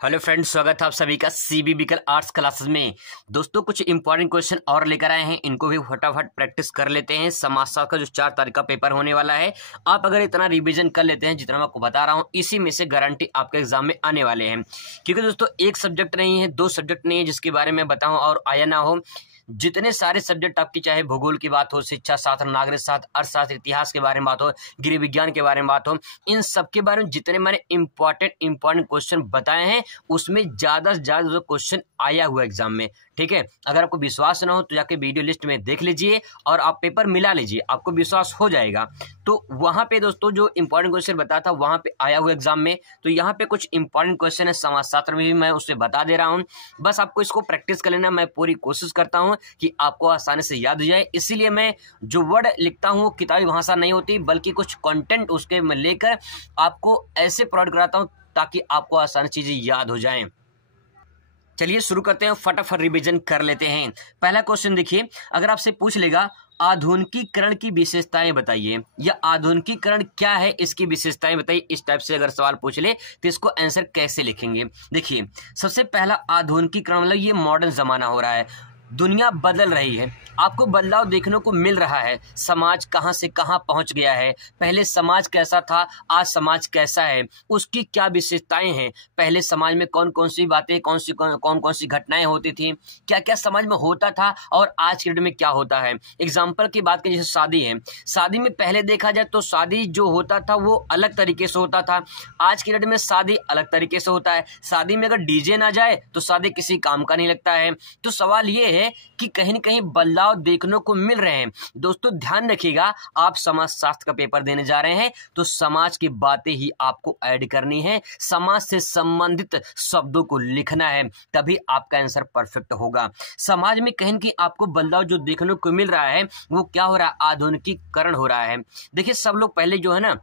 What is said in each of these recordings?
Hello friends, स्वागत है आप सभी का सीबीबीकल आर्ट्स क्लासेस में। दोस्तों कुछ इंपॉर्टेंट क्वेश्चन और लेकर आए हैं, इनको भी फटाफट प्रैक्टिस कर लेते हैं। समाजशास्त्र का जो 4 तारीख का पेपर होने वाला है, आप अगर इतना रिवीजन कर लेते हैं जितना मैं आपको बता रहा हूं, इसी में से गारंटी आपके एग्जाम में आने वाले हैं। क्योंकि दोस्तों एक सब्जेक्ट नहीं है, 2 सब्जेक्ट नहीं है जिसके बारे में बताऊं और आया ना हो। जितने सारे सब्जेक्ट आपकी, चाहे भूगोल की बात हो, शिक्षा शास्त्र, नागरिक शास्त्र, अर्थशास्त्र, इतिहास के बारे में बात हो, गृह विज्ञान के बारे में बात हो, इन सब के बारे में जितने मैंने इंपॉर्टेंट क्वेश्चन बताए हैं, उसमें ज्यादा से ज्यादा क्वेश्चन आया हुआ एग्जाम में। ठीक है, अगर आपको विश्वास ना हो तो जाके वीडियो लिस्ट में देख लीजिए और आप पेपर मिला लीजिए, आपको विश्वास हो जाएगा। तो वहां पे दोस्तों जो इंपॉर्टेंट क्वेश्चन बताया था वहां पे आया हुआ एग्जाम में, तो यहाँ पे कुछ इंपॉर्टेंट क्वेश्चन है समाजशास्त्र में भी, मैं उससे बता दे रहा हूँ। बस आपको इसको प्रैक्टिस कर लेना, मैं पूरी कोशिश करता हूँ कि आपको आसानी से याद हो जाए। इसीलिए मैं जो वर्ड लिखता हूँ किताबी भाषा नहीं होती, बल्कि कुछ कंटेंट उसके में लेकर आपको ऐसे प्रोवाइड कराता हूँ ताकि आपको आसानी चीजें याद हो जाएं। चलिए शुरू करते हैं, फटाफट रिवीजन कर लेते हैं। पहला क्वेश्चन देखिए, अगर आपसे पूछ लेगा आधुनिकीकरण की विशेषताएं बताइए, या आधुनिकीकरण क्या है, इसकी विशेषताएं बताइए, इस टाइप से अगर सवाल पूछ ले तो इसको आंसर कैसे लिखेंगे। देखिए सबसे पहला आधुनिकीकरण मतलब ये मॉडर्न जमाना हो रहा है, दुनिया बदल रही है, आपको बदलाव देखने को मिल रहा है। समाज कहां से कहां पहुंच गया है, पहले समाज कैसा था, आज समाज कैसा है, उसकी क्या विशेषताएं हैं, पहले समाज में कौन कौन सी बातें, कौन कौन सी घटनाएं होती थी, क्या क्या समाज में होता था और आज के डेट में क्या होता है। एग्जाम्पल की बात करें, जैसे शादी है, शादी में पहले देखा जाए तो शादी जो होता था वो अलग तरीके से होता था, आज के डेट में शादी अलग तरीके से होता है। शादी में अगर डीजे ना जाए तो शादी किसी काम का नहीं लगता है। तो सवाल ये है कि कहीं न कहीं बदलाव देखने को मिल रहे हैं। दोस्तों ध्यान रखिएगा, आप समाजशास्त्र का पेपर देने जा रहे हैं तो समाज की बातें ही आपको ऐड करनी है, समाज से संबंधित शब्दों को लिखना है, तभी आपका आंसर परफेक्ट होगा। समाज में कहीं न कहीं आपको बदलाव जो देखने को मिल रहा है वो क्या हो रहा है, आधुनिकीकरण हो रहा है। देखिए सब लोग पहले जो है ना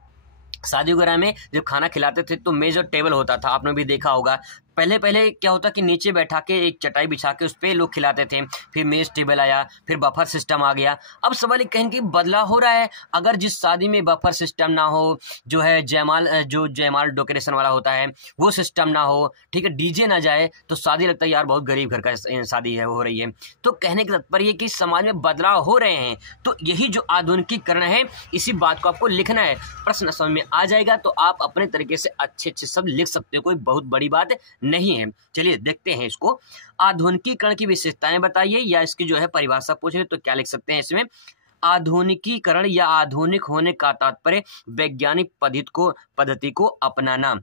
शादी वगैरह में जब खाना खिलाते थे तो मेज और टेबल होता था, आपने भी देखा होगा। पहले क्या होता कि नीचे बैठा के एक चटाई बिछा के उस पे लोग खिलाते थे, फिर मेज टेबल आया, फिर बफर सिस्टम आ गया। अब सवाल कहीं कि बदलाव हो रहा है, अगर जिस शादी में बफर सिस्टम ना हो, जो है जयमाल डेकोरेशन वाला होता है वो सिस्टम ना हो, ठीक है, डीजे ना जाए, तो शादी लगता है यार बहुत गरीब घर का शादी है हो रही है। तो कहने का तात्पर्य कि समाज में बदलाव हो रहे हैं, तो यही जो आधुनिकीकरण है, इसी बात को आपको लिखना है। प्रश्न समझ में आ जाएगा तो आप अपने तरीके से अच्छे शब्द लिख सकते हो, कोई बहुत बड़ी बात नहीं है। चलिए देखते हैं इसको, आधुनिकीकरण की विशेषताएं बताइए, या इसकी जो है परिभाषा पूछ ले तो क्या लिख सकते हैं इसमें। आधुनिकीकरण या आधुनिक होने का तात्पर्य वैज्ञानिक पद्धति को अपनाना,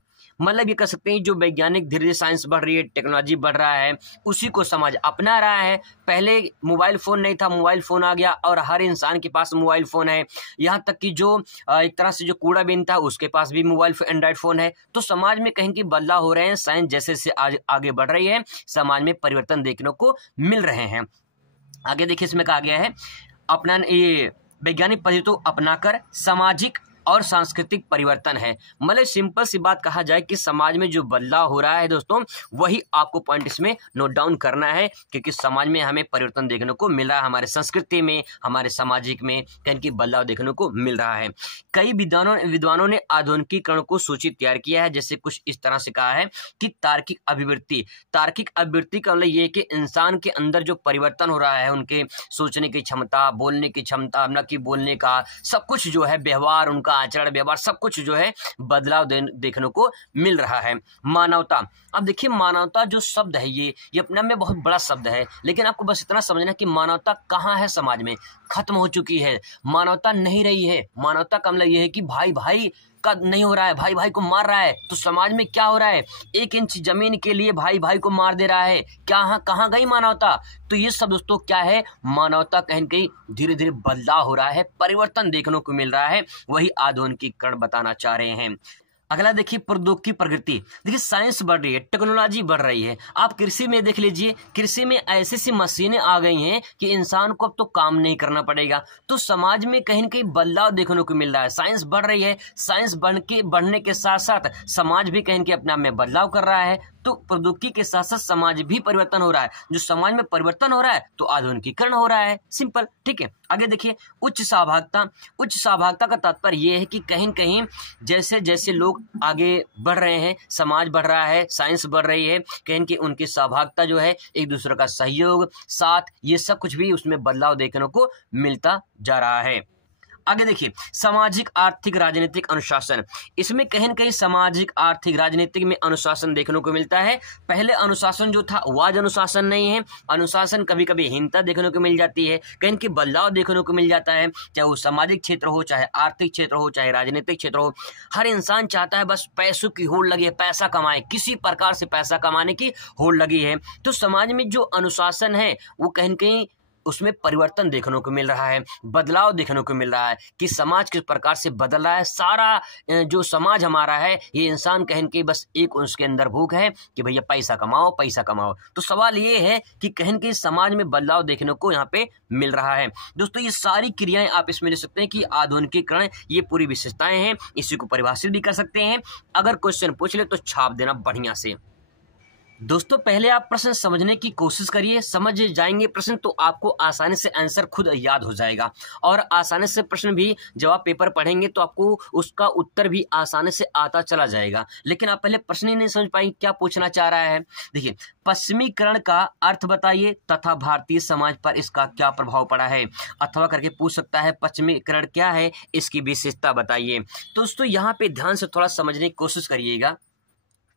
मतलब ये कह सकते हैं जो वैज्ञानिक धीरे धीरे साइंस बढ़ रही है, टेक्नोलॉजी बढ़ रहा है, उसी को समाज अपना रहा है। पहले मोबाइल फोन नहीं था, मोबाइल फोन आ गया और हर इंसान के पास मोबाइल फोन है। यहाँ तक कि जो एक तरह से जो कूड़ा बिन था उसके पास भी मोबाइल एंड्रॉइड फोन है। तो समाज में कहीं की बदलाव हो रहे हैं, साइंस जैसे से आगे बढ़ रही है, समाज में परिवर्तन देखने को मिल रहे हैं। आगे देखिए इसमें कहा गया है, अपना ये वैज्ञानिक पद्धति को अपनाकर सामाजिक और सांस्कृतिक परिवर्तन है। मतलब सिंपल सी बात कहा जाए कि समाज में जो बदलाव हो रहा है दोस्तों, वही आपको पॉइंट इसमें नोट डाउन करना है, क्योंकि समाज में हमें परिवर्तन देखने को मिल रहा है, हमारे संस्कृति में, हमारे सामाजिक में कहीं की बदलाव देखने को मिल रहा है। कई विद्वानों ने आधुनिकीकरण को सूची तैयार किया है, जैसे कुछ इस तरह से कहा है कि तार्किक अभिवृत्ति का मतलब ये कि इंसान के अंदर जो परिवर्तन हो रहा है, उनके सोचने की क्षमता, बोलने की क्षमता, न कि बोलने का, सब कुछ जो है व्यवहार, उनका आचरण व्यवहार, सब कुछ जो है बदलाव देखने को मिल रहा है। मानवता, अब देखिए मानवता जो शब्द है ये अपने में बहुत बड़ा शब्द है, लेकिन आपको बस इतना समझना कि मानवता कहाँ है, समाज में खत्म हो चुकी है, मानवता नहीं रही है। मानवता का मतलब ये है कि भाई भाई का नहीं हो रहा है, भाई भाई को मार रहा है। तो समाज में क्या हो रहा है, 1 इंच जमीन के लिए भाई भाई को मार दे रहा है, कहाँ गई मानवता। तो ये सब दोस्तों क्या है, मानवता कहीं कहीं धीरे धीरे बदलाव हो रहा है, परिवर्तन देखने को मिल रहा है, वही आधुनिकीकरण बताना चाह रहे हैं। अगला देखिए प्रौद्योगिकी की प्रगति, देखिए साइंस बढ़ रही है, टेक्नोलॉजी बढ़ रही है। आप कृषि में देख लीजिए, कृषि में ऐसी सी मशीनें आ गई हैं कि इंसान को अब तो काम नहीं करना पड़ेगा। तो समाज में कहीं न कहीं बदलाव देखने को मिल रहा है, साइंस बढ़ रही है, साइंस बढ़ने के साथ साथ समाज भी कहीं के अपने आप में बदलाव कर रहा है। तो प्रौद्योगिकी के साथ साथ समाज भी परिवर्तन हो रहा है। जो समाज में परिवर्तन हो रहा है तो आधुनिकीकरण हो रहा है, सिंपल। ठीक है, आगे देखिए उच्च सहभागिता। उच्च सहभागिता का तात्पर्य यह है कि कहीं न कहीं जैसे जैसे लोग आगे बढ़ रहे हैं, समाज बढ़ रहा है, साइंस बढ़ रही है, कहीं कि उनकी सहभागिता जो है, एक दूसरे का सहयोग, साथ, ये सब कुछ भी उसमें बदलाव देखने को मिलता जा रहा है। आगे देखिए सामाजिक आर्थिक राजनीतिक अनुशासन। इसमें कहीं न कहीं सामाजिक आर्थिक राजनीतिक में अनुशासन देखने को मिलता है। पहले अनुशासन जो था वो आज अनुशासन नहीं है। अनुशासन कभी कभी हीनता देखने को मिल जाती है, कहीं कि बदलाव देखने को मिल जाता है, चाहे वो सामाजिक क्षेत्र हो, चाहे आर्थिक क्षेत्र हो, चाहे राजनीतिक क्षेत्र हो। हर इंसान चाहता है बस पैसों की होड़ लगी है, पैसा कमाए, किसी प्रकार से पैसा कमाने की होड़ लगी है। तो समाज में जो अनुशासन है वो कहीं न कहीं उसमें परिवर्तन देखने को मिल रहा है, बदलाव देखने को मिल रहा है कि समाज किस प्रकार से बदल रहा है। सारा जो समाज हमारा है, ये इंसान कहीं कि बस एक उसके अंदर भूख है कि भैया पैसा कमाओ, पैसा कमाओ। तो सवाल ये है कि कहीं कि समाज में बदलाव देखने को यहाँ पे मिल रहा है। दोस्तों ये सारी क्रियाएं आप इसमें ले सकते हैं कि आधुनिकीकरण, ये पूरी विशेषताएं हैं, इसी को परिभाषित भी कर सकते हैं। अगर क्वेश्चन पूछ ले तो छाप देना बढ़िया से। दोस्तों पहले आप प्रश्न समझने की कोशिश करिए, समझ जाएंगे प्रश्न तो आपको आसानी से आंसर खुद याद हो जाएगा, और आसानी से प्रश्न भी जब आप पेपर पढ़ेंगे तो आपको उसका उत्तर भी आसानी से आता चला जाएगा। लेकिन आप पहले प्रश्न ही नहीं समझ पाएंगे क्या पूछना चाह रहा है। देखिए पश्चिमीकरण का अर्थ बताइए तथा भारतीय समाज पर इसका क्या प्रभाव पड़ा है, अथवा करके पूछ सकता है पश्चिमीकरण क्या है, इसकी विशेषता बताइए। दोस्तों यहाँ पे ध्यान से थोड़ा समझने की कोशिश करिएगा।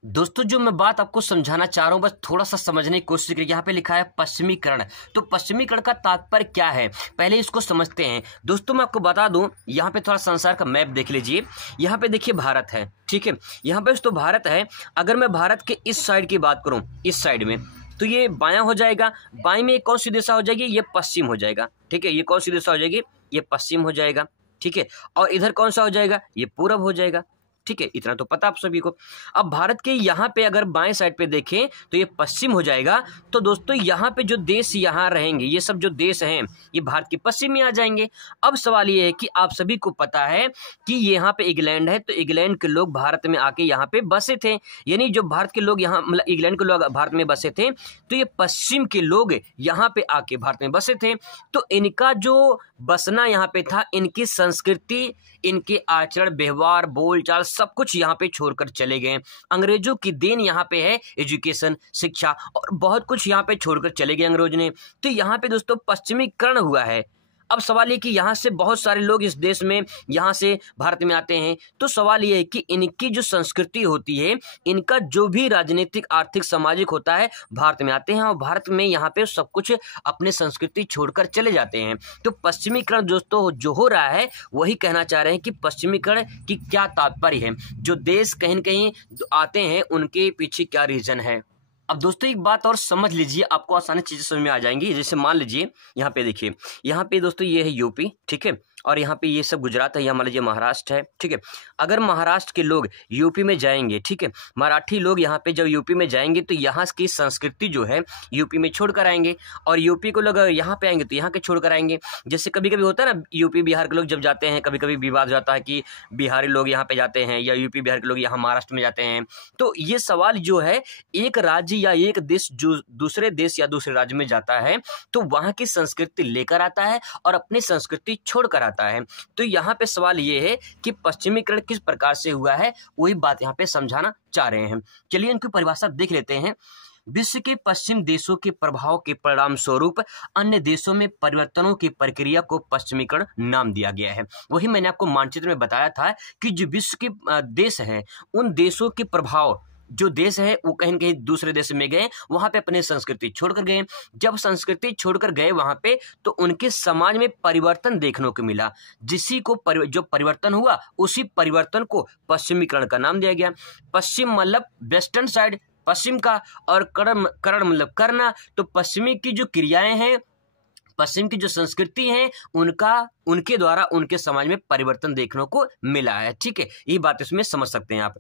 दोस्तों जो मैं बात आपको समझाना चाह रहा हूँ बस थोड़ा सा समझने की कोशिश करिए। यहाँ पे लिखा है पश्चिमीकरण, तो पश्चिमीकरण का तात्पर्य क्या है पहले इसको समझते हैं। दोस्तों मैं आपको बता दूं, यहाँ पे थोड़ा संसार का मैप देख लीजिए। यहाँ पे देखिए भारत है, ठीक है, यहाँ पे तो भारत है। अगर मैं भारत के इस साइड की बात करूँ, इस साइड में, तो ये बायां हो जाएगा। बाएं में कौन सी दिशा हो जाएगी, ये पश्चिम हो जाएगा। ठीक है, ये कौन सी दिशा हो जाएगी, ये पश्चिम हो जाएगा। ठीक है, और इधर कौन सा हो जाएगा, ये पूरब हो जाएगा। ठीक है, इतना तो पता आप सभी को। अब भारत के यहाँ पे अगर बाएं साइड पे देखें तो ये पश्चिम हो जाएगा। तो दोस्तों यहाँ पे जो देश यहाँ रहेंगे, ये सब जो देश हैं ये भारत के पश्चिम में आ जाएंगे। अब सवाल ये है कि आप सभी को पता है कि यहाँ पे इंग्लैंड है, तो इंग्लैंड के लोग भारत में आके यहाँ पे बसे थे, यानी जो भारत के लोग यहाँ, मतलब इंग्लैंड के लोग भारत में बसे थे, तो ये पश्चिम के लोग यहाँ पे आके भारत में बसे थे। तो इनका जो बसना यहाँ पे था, इनकी संस्कृति, इनके आचरण, व्यवहार, बोलचाल, सब कुछ यहाँ पे छोड़कर चले गए। अंग्रेजों की देन यहाँ पे है एजुकेशन, शिक्षा, और बहुत कुछ यहाँ पे छोड़कर चले गए अंग्रेजों ने। तो यहाँ पे दोस्तों पश्चिमीकरण हुआ है। अब सवाल ये कि यहाँ से बहुत सारे लोग इस देश में, यहाँ से भारत में आते हैं। तो सवाल ये है कि इनकी जो संस्कृति होती है, इनका जो भी राजनीतिक, आर्थिक, सामाजिक होता है, भारत में आते हैं और भारत में यहाँ पे सब कुछ अपने संस्कृति छोड़कर चले जाते हैं। तो पश्चिमीकरण दोस्तों जो हो रहा है, वही कहना चाह रहे हैं कि पश्चिमीकरण की क्या तात्पर्य है, जो देश कहीं न कहीं आते हैं उनके पीछे क्या रीजन है। अब दोस्तों एक बात और समझ लीजिए, आपको आसानी चीजें समझ में आ जाएंगी। जैसे मान लीजिए यहाँ पे देखिए, यहाँ पे दोस्तों ये है यूपी, ठीक है, और यहाँ पे ये सब गुजरात है, यहाँ मान लीजिए महाराष्ट्र है। ठीक है, अगर महाराष्ट्र के लोग यूपी में जाएंगे, ठीक है, मराठी लोग यहाँ पे जब यूपी में जाएंगे तो यहाँ की संस्कृति जो है यूपी में छोड़ कर आएंगे, और यूपी को लोग यहाँ पे आएंगे तो यहाँ के छोड़ कर आएंगे। जैसे कभी कभी होता है ना, यूपी बिहार के लोग जब जाते हैं, कभी कभी विवाद हो जाता है कि बिहारी लोग यहाँ पे जाते हैं या यूपी बिहार के लोग यहाँ महाराष्ट्र में जाते हैं। तो ये सवाल जो है, एक राज्य या एक देश जो दूसरे देश या दूसरे राज्य में जाता है तो वहाँ की संस्कृति लेकर आता है और अपनी संस्कृति छोड़ कर आता है। तो यहाँ पे सवाल ये है कि पश्चिमीकरण किस प्रकार से हुआ है, वही बात यहाँ पे समझाना चाह रहे हैं। चलिए इनकी परिभाषा देख लेते हैं। विश्व के पश्चिम देशों के प्रभाव के परिणाम स्वरूप अन्य देशों में परिवर्तनों की प्रक्रिया को पश्चिमीकरण नाम दिया गया है। वही मैंने आपको मानचित्र में बताया था कि जो विश्व के देश हैं, उन देशों के प्रभाव, जो देश है वो कहीं न कहीं दूसरे देश में गए, वहां पे अपनी संस्कृति छोड़कर गए। जब संस्कृति छोड़कर गए वहां पे, तो उनके समाज में परिवर्तन देखने को मिला। जिसी को जो परिवर्तन हुआ, उसी परिवर्तन को पश्चिमीकरण का नाम दिया गया। पश्चिम मतलब वेस्टर्न साइड, पश्चिम का, और करण मतलब करना। तो पश्चिमी की जो क्रियाएं हैं, पश्चिम की जो संस्कृति है, उनके द्वारा उनके समाज में परिवर्तन देखने को मिला है। ठीक है, ये बात इसमें समझ सकते हैं आप।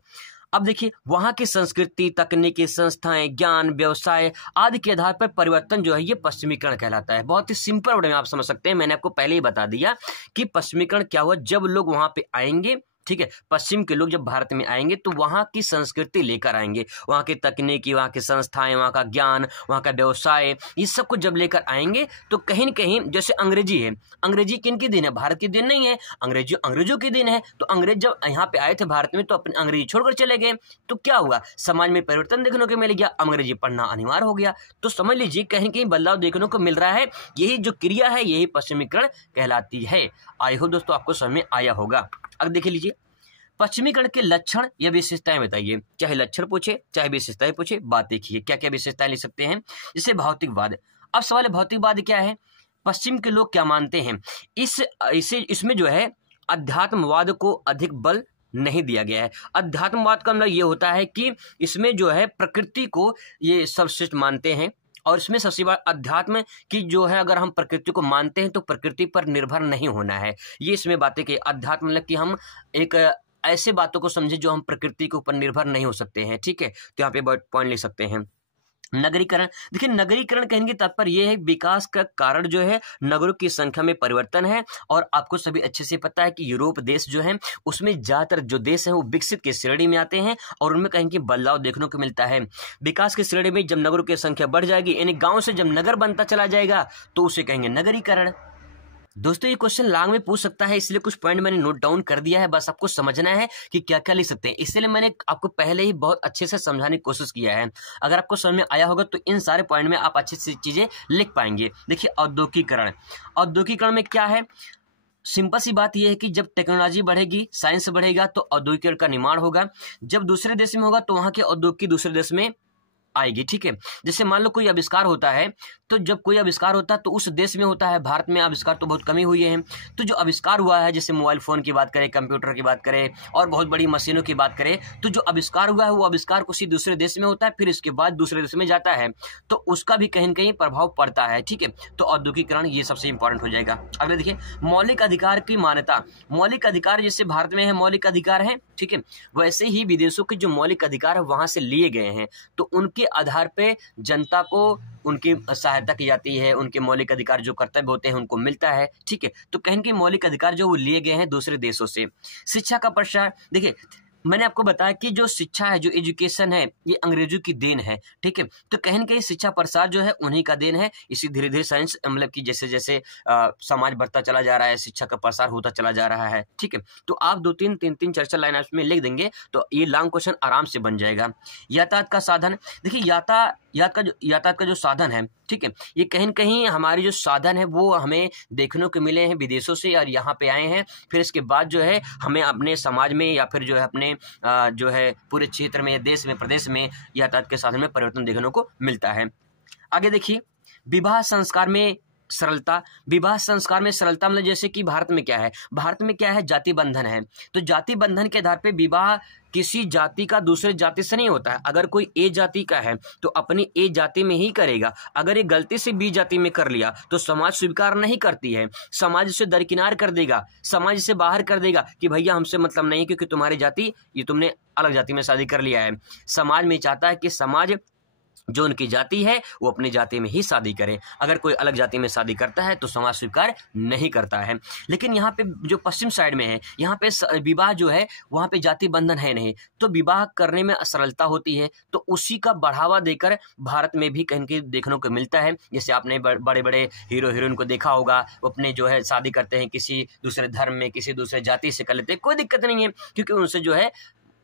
अब देखिए वहां की संस्कृति, तकनीकी, संस्थाएं, ज्ञान, व्यवसाय आदि के आधार पर परिवर्तन जो है ये पश्चिमीकरण कहलाता है। बहुत ही सिंपल वर्ड में आप समझ सकते हैं। मैंने आपको पहले ही बता दिया कि पश्चिमीकरण क्या हुआ, जब लोग वहां पे आएंगे, ठीक है। पश्चिम के लोग जब भारत में आएंगे तो वहाँ की संस्कृति लेकर आएंगे, वहाँ की तकनीकी, वहाँ की संस्थाएं, वहाँ का ज्ञान, वहाँ का व्यवसाय, ये सब कुछ जब लेकर आएंगे तो कहीं न कहीं जैसे अंग्रेजी है, अंग्रेजी किन की देन है? भारत की देन नहीं है, अंग्रेजों की देन है। तो अंग्रेज जब यहाँ पे आए थे भारत में तो अपनी अंग्रेजी छोड़कर चले गए, तो क्या हुआ? समाज में परिवर्तन देखने को मिल गया, अंग्रेजी पढ़ना अनिवार्य हो गया। तो समझ लीजिए कहीं कहीं बदलाव देखने को मिल रहा है। यही जो क्रिया है यही पश्चिमीकरण कहलाती है। आई होप दोस्तों आपको समझ में आया होगा। अब देख लीजिए पश्चिमीकरण के लक्षण या विशेषताएं बताइए। चाहे लक्षण पूछे चाहे विशेषताएं पूछे, बात देखिए क्या क्या विशेषताएं ले सकते हैं। जैसे भौतिकवाद। अब सवाल है भौतिकवाद क्या है? पश्चिम के लोग क्या मानते हैं? इसमें जो है अध्यात्मवाद को अधिक बल नहीं दिया गया है। अध्यात्मवाद का मतलब ये होता है कि इसमें जो है प्रकृति को ये सर्वश्रेष्ठ मानते हैं, और इसमें सबसे बड़ा अध्यात्म की जो है, अगर हम प्रकृति को मानते हैं तो प्रकृति पर निर्भर नहीं होना है। ये इसमें बातें कि अध्यात्म मतलब कि हम एक ऐसे बातों को समझे जो हम प्रकृति के ऊपर निर्भर नहीं हो सकते हैं। ठीक है, तो यहाँ पे पॉइंट ले सकते हैं। नगरीकरण। देखिए नगरीकरण कहने की तात्पर्य यह है विकास का कारण जो है नगरों की संख्या में परिवर्तन है। और आपको सभी अच्छे से पता है कि यूरोप देश जो है उसमें ज्यादातर जो देश है वो विकसित की श्रेणी में आते हैं और उनमें कहीं कि बदलाव देखने को मिलता है। विकास की श्रेणी में जब नगरों की संख्या बढ़ जाएगी, यानी गांव से जब नगर बनता चला जाएगा तो उसे कहेंगे नगरीकरण। दोस्तों ये क्वेश्चन लांग में पूछ सकता है, इसलिए कुछ पॉइंट मैंने नोट डाउन कर दिया है, बस आपको समझना है कि क्या क्या लिख सकते हैं। इसलिए मैंने आपको पहले ही बहुत अच्छे से समझाने की कोशिश किया है। अगर आपको समझ में आया होगा तो इन सारे पॉइंट में आप अच्छी सी चीजें लिख पाएंगे। देखिए औद्योगिकरण। औद्योगिकरण में क्या है? सिंपल सी बात यह है कि जब टेक्नोलॉजी बढ़ेगी, साइंस बढ़ेगा तो औद्योगिकरण का निर्माण होगा। जब दूसरे देश में होगा तो वहां के औद्योगिक की दूसरे देश में आएगी। ठीक है, जैसे मान लो कोई आविष्कार होता है, तो जब कोई आविष्कार होता है तो उस देश में होता है। भारत में आविष्कार तो बहुत कमी हुई है। तो जो आविष्कार हुआ है, जैसे मोबाइल फोन की बात करें, कंप्यूटर की बात करें और बहुत बड़ी मशीनों की बात करें, तो जो आविष्कार हुआ है वो आविष्कार किसी दूसरे देश में होता है, फिर इसके बाद दूसरे देश में जाता है, तो उसका भी कहीं न कहीं प्रभाव पड़ता है। ठीक है, तो औद्योगिकरण ये सबसे इंपॉर्टेंट हो जाएगा। अगले देखिए मौलिक अधिकार की मान्यता। मौलिक अधिकार जैसे भारत में है मौलिक अधिकार है, ठीक है, वैसे ही विदेशों के जो मौलिक अधिकार है वहां से लिए गए हैं, तो उनके आधार पे जनता को उनकी सहायता की जाती है, उनके मौलिक अधिकार जो कर्तव्य होते हैं उनको मिलता है। ठीक है, तो कहीं के मौलिक अधिकार जो वो लिए गए हैं दूसरे देशों से। शिक्षा का प्रसार। देखिए मैंने आपको बताया कि जो शिक्षा है, जो एजुकेशन है, ये अंग्रेजों की देन है। ठीक है, तो कहीं न कहीं शिक्षा प्रसार जो है उन्हीं का देन है। इसी धीरे धीरे साइंस मतलब कि जैसे जैसे समाज बढ़ता चला जा रहा है, शिक्षा का प्रसार होता चला जा रहा है। ठीक है, तो आप तीन 4-5 लाइन में लिख देंगे तो ये लॉन्ग क्वेश्चन आराम से बन जाएगा। यातायात का साधन। देखिए यातायात का जो साधन है, ठीक है, ये कहीं न कहीं हमारे जो साधन है वो हमें देखने को मिले हैं विदेशों से और यहाँ पे आए हैं। फिर इसके बाद जो है हमें अपने समाज में या फिर जो है अपने जो है पूरे क्षेत्र में, देश में, प्रदेश में यातायात के साधन में परिवर्तन देखने को मिलता है। आगे देखिए विवाह संस्कार में सरलता। विवाह संस्कार में सरलता मतलब जैसे कि भारत में क्या है, भारत में क्या है, जाति बंधन है। तो जाति बंधन के आधार पे विवाह किसी जाति का दूसरे जाति से नहीं होता है। अगर कोई ए जाति का है तो अपनी ए जाति में ही करेगा। अगर ये गलती से बी जाति में कर लिया तो समाज स्वीकार नहीं करती है, समाज इसे दरकिनार कर देगा, समाज इसे बाहर कर देगा कि भैया हमसे मतलब नहीं क्योंकि तुम्हारी जाति, ये तुमने अलग जाति में शादी कर लिया है। समाज में चाहता है कि समाज जो उनकी जाति है वो अपनी जाति में ही शादी करे। अगर कोई अलग जाति में शादी करता है तो समाज स्वीकार नहीं करता है। लेकिन यहाँ पे जो पश्चिम साइड में है, यहाँ पे विवाह जो है वहाँ पे जाति बंधन है नहीं, तो विवाह करने में असरलता होती है। तो उसी का बढ़ावा देकर भारत में भी कहीं कहीं देखने को मिलता है। जैसे आपने बड़े बड़े हीरो हीरोइन को देखा होगा, वो अपने जो है शादी करते हैं किसी दूसरे धर्म में, किसी दूसरे जाति से कर लेते हैं, कोई दिक्कत नहीं है क्योंकि उनसे जो है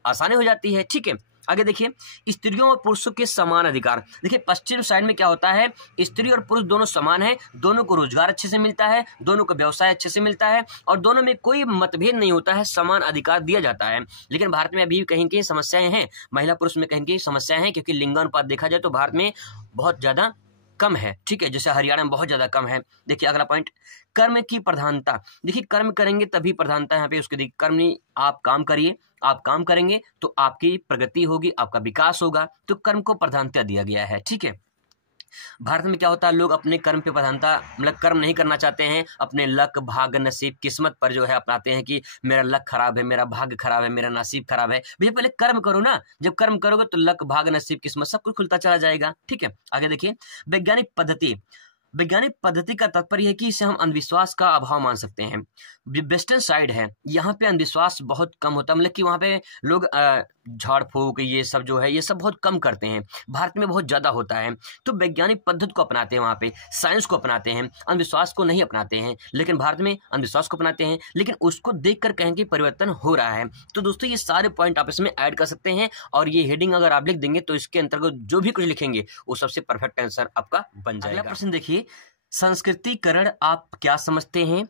आसानी हो जाती है। ठीक है, आगे देखिए स्त्रियों और पुरुषों के समान अधिकार। देखिए पश्चिम साइड में क्या होता है, स्त्री और पुरुष दोनों समान है, दोनों को रोजगार अच्छे से मिलता है, दोनों को व्यवसाय अच्छे से मिलता है और दोनों में कोई मतभेद नहीं होता है, समान अधिकार दिया जाता है। लेकिन भारत में अभी कहीं कहीं समस्याएं हैं, महिला पुरुष में कहीं कहीं समस्याएं हैं क्योंकि लिंगानुपात देखा जाए तो भारत में बहुत ज्यादा कम है। ठीक है, जैसे हरियाणा में बहुत ज्यादा कम है। देखिए अगला पॉइंट कर्म की प्रधानता। देखिए कर्म करेंगे तभी प्रधानता यहाँ पे उसके देखिए कर्म नहीं, आप काम करिए, आप काम करेंगे तो आपकी प्रगति होगी, आपका विकास होगा, तो कर्म को प्रधानता दिया गया है। ठीक है, भारत में क्या होता है, लोग अपने कर्म पे प्रधानता मतलब कर्म नहीं करना चाहते हैं, अपने लक, भाग्य, नसीब, किस्मत पर जो है अपनाते हैं कि मेरा लक खराब है, मेरा भाग्य खराब है, मेरा नसीब खराब है। भैया पहले कर्म करो ना, जब कर्म करोगे तो लक, भाग्य, नसीब, किस्मत सब कुछ खुलता चला जाएगा। ठीक है, आगे देखिए वैज्ञानिक पद्धति। वैज्ञानिक पद्धति का तात्पर्य है कि इसे हम अंधविश्वास का अभाव मान सकते हैं। वेस्टर्न साइड है, यहाँ पे अंधविश्वास बहुत कम होता है, मतलब कि वहाँ पे लोग झाड़ फूक ये सब जो है ये सब बहुत कम करते हैं। भारत में बहुत ज़्यादा होता है, तो वैज्ञानिक पद्धति को अपनाते हैं, वहाँ पे साइंस को अपनाते हैं, अंधविश्वास को नहीं अपनाते हैं। लेकिन भारत में अंधविश्वास को अपनाते हैं, लेकिन उसको देख कर कहें कि परिवर्तन हो रहा है। तो दोस्तों ये सारे पॉइंट आप इसमें ऐड कर सकते हैं, और ये हेडिंग अगर आप लिख देंगे तो इसके अंतर्गत जो भी कुछ लिखेंगे वो सबसे परफेक्ट आंसर आपका बन जाएगा। अगला प्रश्न देखिए, संस्कृतिकरण आप क्या समझते हैं?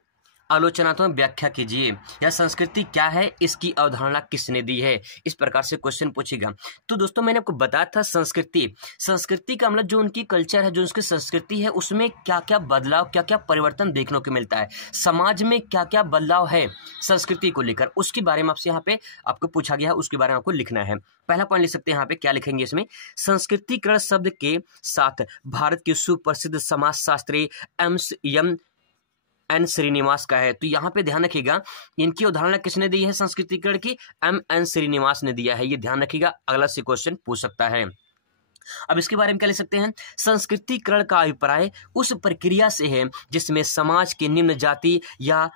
आलोचनात्मक व्याख्या कीजिए, या संस्कृति क्या है, इसकी अवधारणा किसने दी है? इस प्रकार से क्वेश्चन पूछेगा। तो दोस्तों मैंने आपको बताया था संस्कृति का मतलब जो उनकी कल्चर है, जो उसकी संस्कृति है, उसमें क्या क्या बदलाव, क्या क्या परिवर्तन देखने को मिलता है, समाज में क्या क्या बदलाव है संस्कृति को लेकर, उसके बारे में आपसे यहाँ पे आपको पूछा गया है, उसके बारे में आपको लिखना है। पहला पॉइंट लिख सकते हैं यहाँ पे, क्या लिखेंगे इसमें? संस्कृतिकरण शब्द के साथ भारत के सुप्रसिद्ध समाजशास्त्री एन श्रीनिवास का है। तो यहाँ पे ध्यान रखिएगा, इनकी उदाहरण किसने दी है संस्कृतिकरण की? एन श्रीनिवास ने दिया है, ये ध्यान रखिएगा, अगला से क्वेश्चन पूछ सकता है। अब इसके बारे में क्या लिख सकते हैं? संस्कृतिकरण का अभिप्राय उस प्रक्रिया से है जिसमें समाज के निम्न जाति या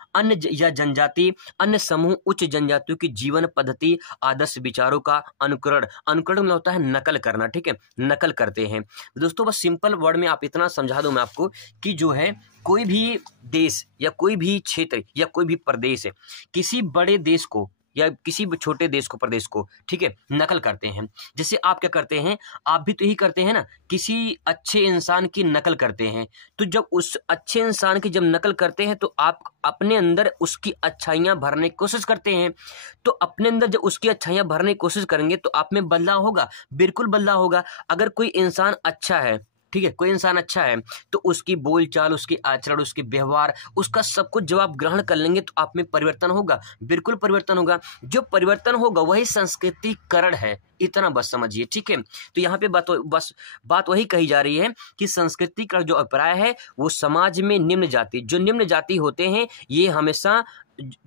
जनजाति अन्य समूह उच्च जनजातियों की जीवन पद्धति आदर्श विचारों का अनुकरण मतलब होता है नकल करना, ठीक है, नकल करते हैं। दोस्तों बस सिंपल वर्ड में आप इतना समझा दूं मैं आपको कि जो है कोई भी देश या कोई भी क्षेत्र या कोई भी प्रदेश है, किसी बड़े देश को या किसी भी छोटे देश को, प्रदेश को, ठीक है, नकल करते हैं। जैसे आप क्या करते हैं, आप भी तो यही करते हैं ना, किसी अच्छे इंसान की नकल करते हैं। तो जब उस अच्छे इंसान की जब नकल करते हैं तो आप अपने अंदर उसकी अच्छाइयाँ भरने की कोशिश करते हैं। तो अपने अंदर जब उसकी अच्छाइयाँ भरने की कोशिश करेंगे तो आप में बदलाव होगा, बिल्कुल बदलाव होगा। अगर कोई इंसान अच्छा है, ठीक है, कोई इंसान अच्छा है तो उसकी बोलचाल, उसकी आचरण, उसके व्यवहार, उसका सब कुछ जब आप ग्रहण कर लेंगे तो आप में परिवर्तन होगा, बिल्कुल परिवर्तन होगा। जो परिवर्तन होगा वही संस्कृतिकरण है, इतना बस समझिए, ठीक है। तो यहाँ पे बात वही कही जा रही है कि संस्कृतिकरण जो अभिप्राय है वो समाज में निम्न जाति, जो निम्न जाति होते हैं, ये हमेशा,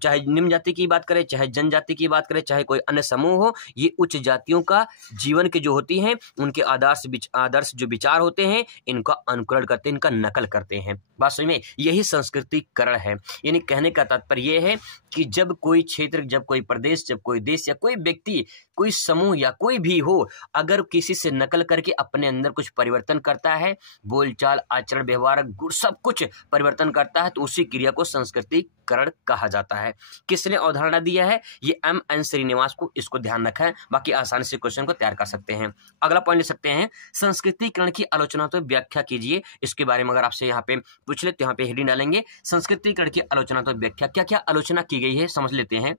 चाहे निम्न जाति की बात करें, चाहे जनजाति की बात करें, चाहे कोई अन्य समूह हो, ये उच्च जातियों का जीवन के जो होती हैं उनके आदर्श जो विचार होते हैं इनका अनुकरण करते हैं, इनका नकल करते हैं। बात समझ में, यही संस्कृतिकरण है। यानी कहने का तात्पर्य यह है कि जब कोई क्षेत्र, जब कोई प्रदेश, जब कोई देश या कोई व्यक्ति, कोई समूह या कोई भी हो, अगर किसी से नकल करके अपने अंदर कुछ परिवर्तन करता है, बोलचाल, आचरण, व्यवहार, गुण, सब कुछ परिवर्तन करता है, तो उसी क्रिया को संस्कृतिकरण कहा जाता है। किसने अवधारणा दिया है? ये एन श्रीनिवास को, इसको ध्यान रखा है, बाकी आसानी से क्वेश्चन को तैयार कर सकते हैं। अगला पॉइंट ले सकते हैं, संस्कृतिकरण की आलोचनात्मक व्याख्या कीजिए। इसके बारे में अगर आपसे यहाँ पे पूछ ले तो यहाँ पे हेडिंग डालेंगे, संस्कृतिकरण की आलोचनात्मक व्याख्या, क्या क्या आलोचना की गई है समझ लेते हैं।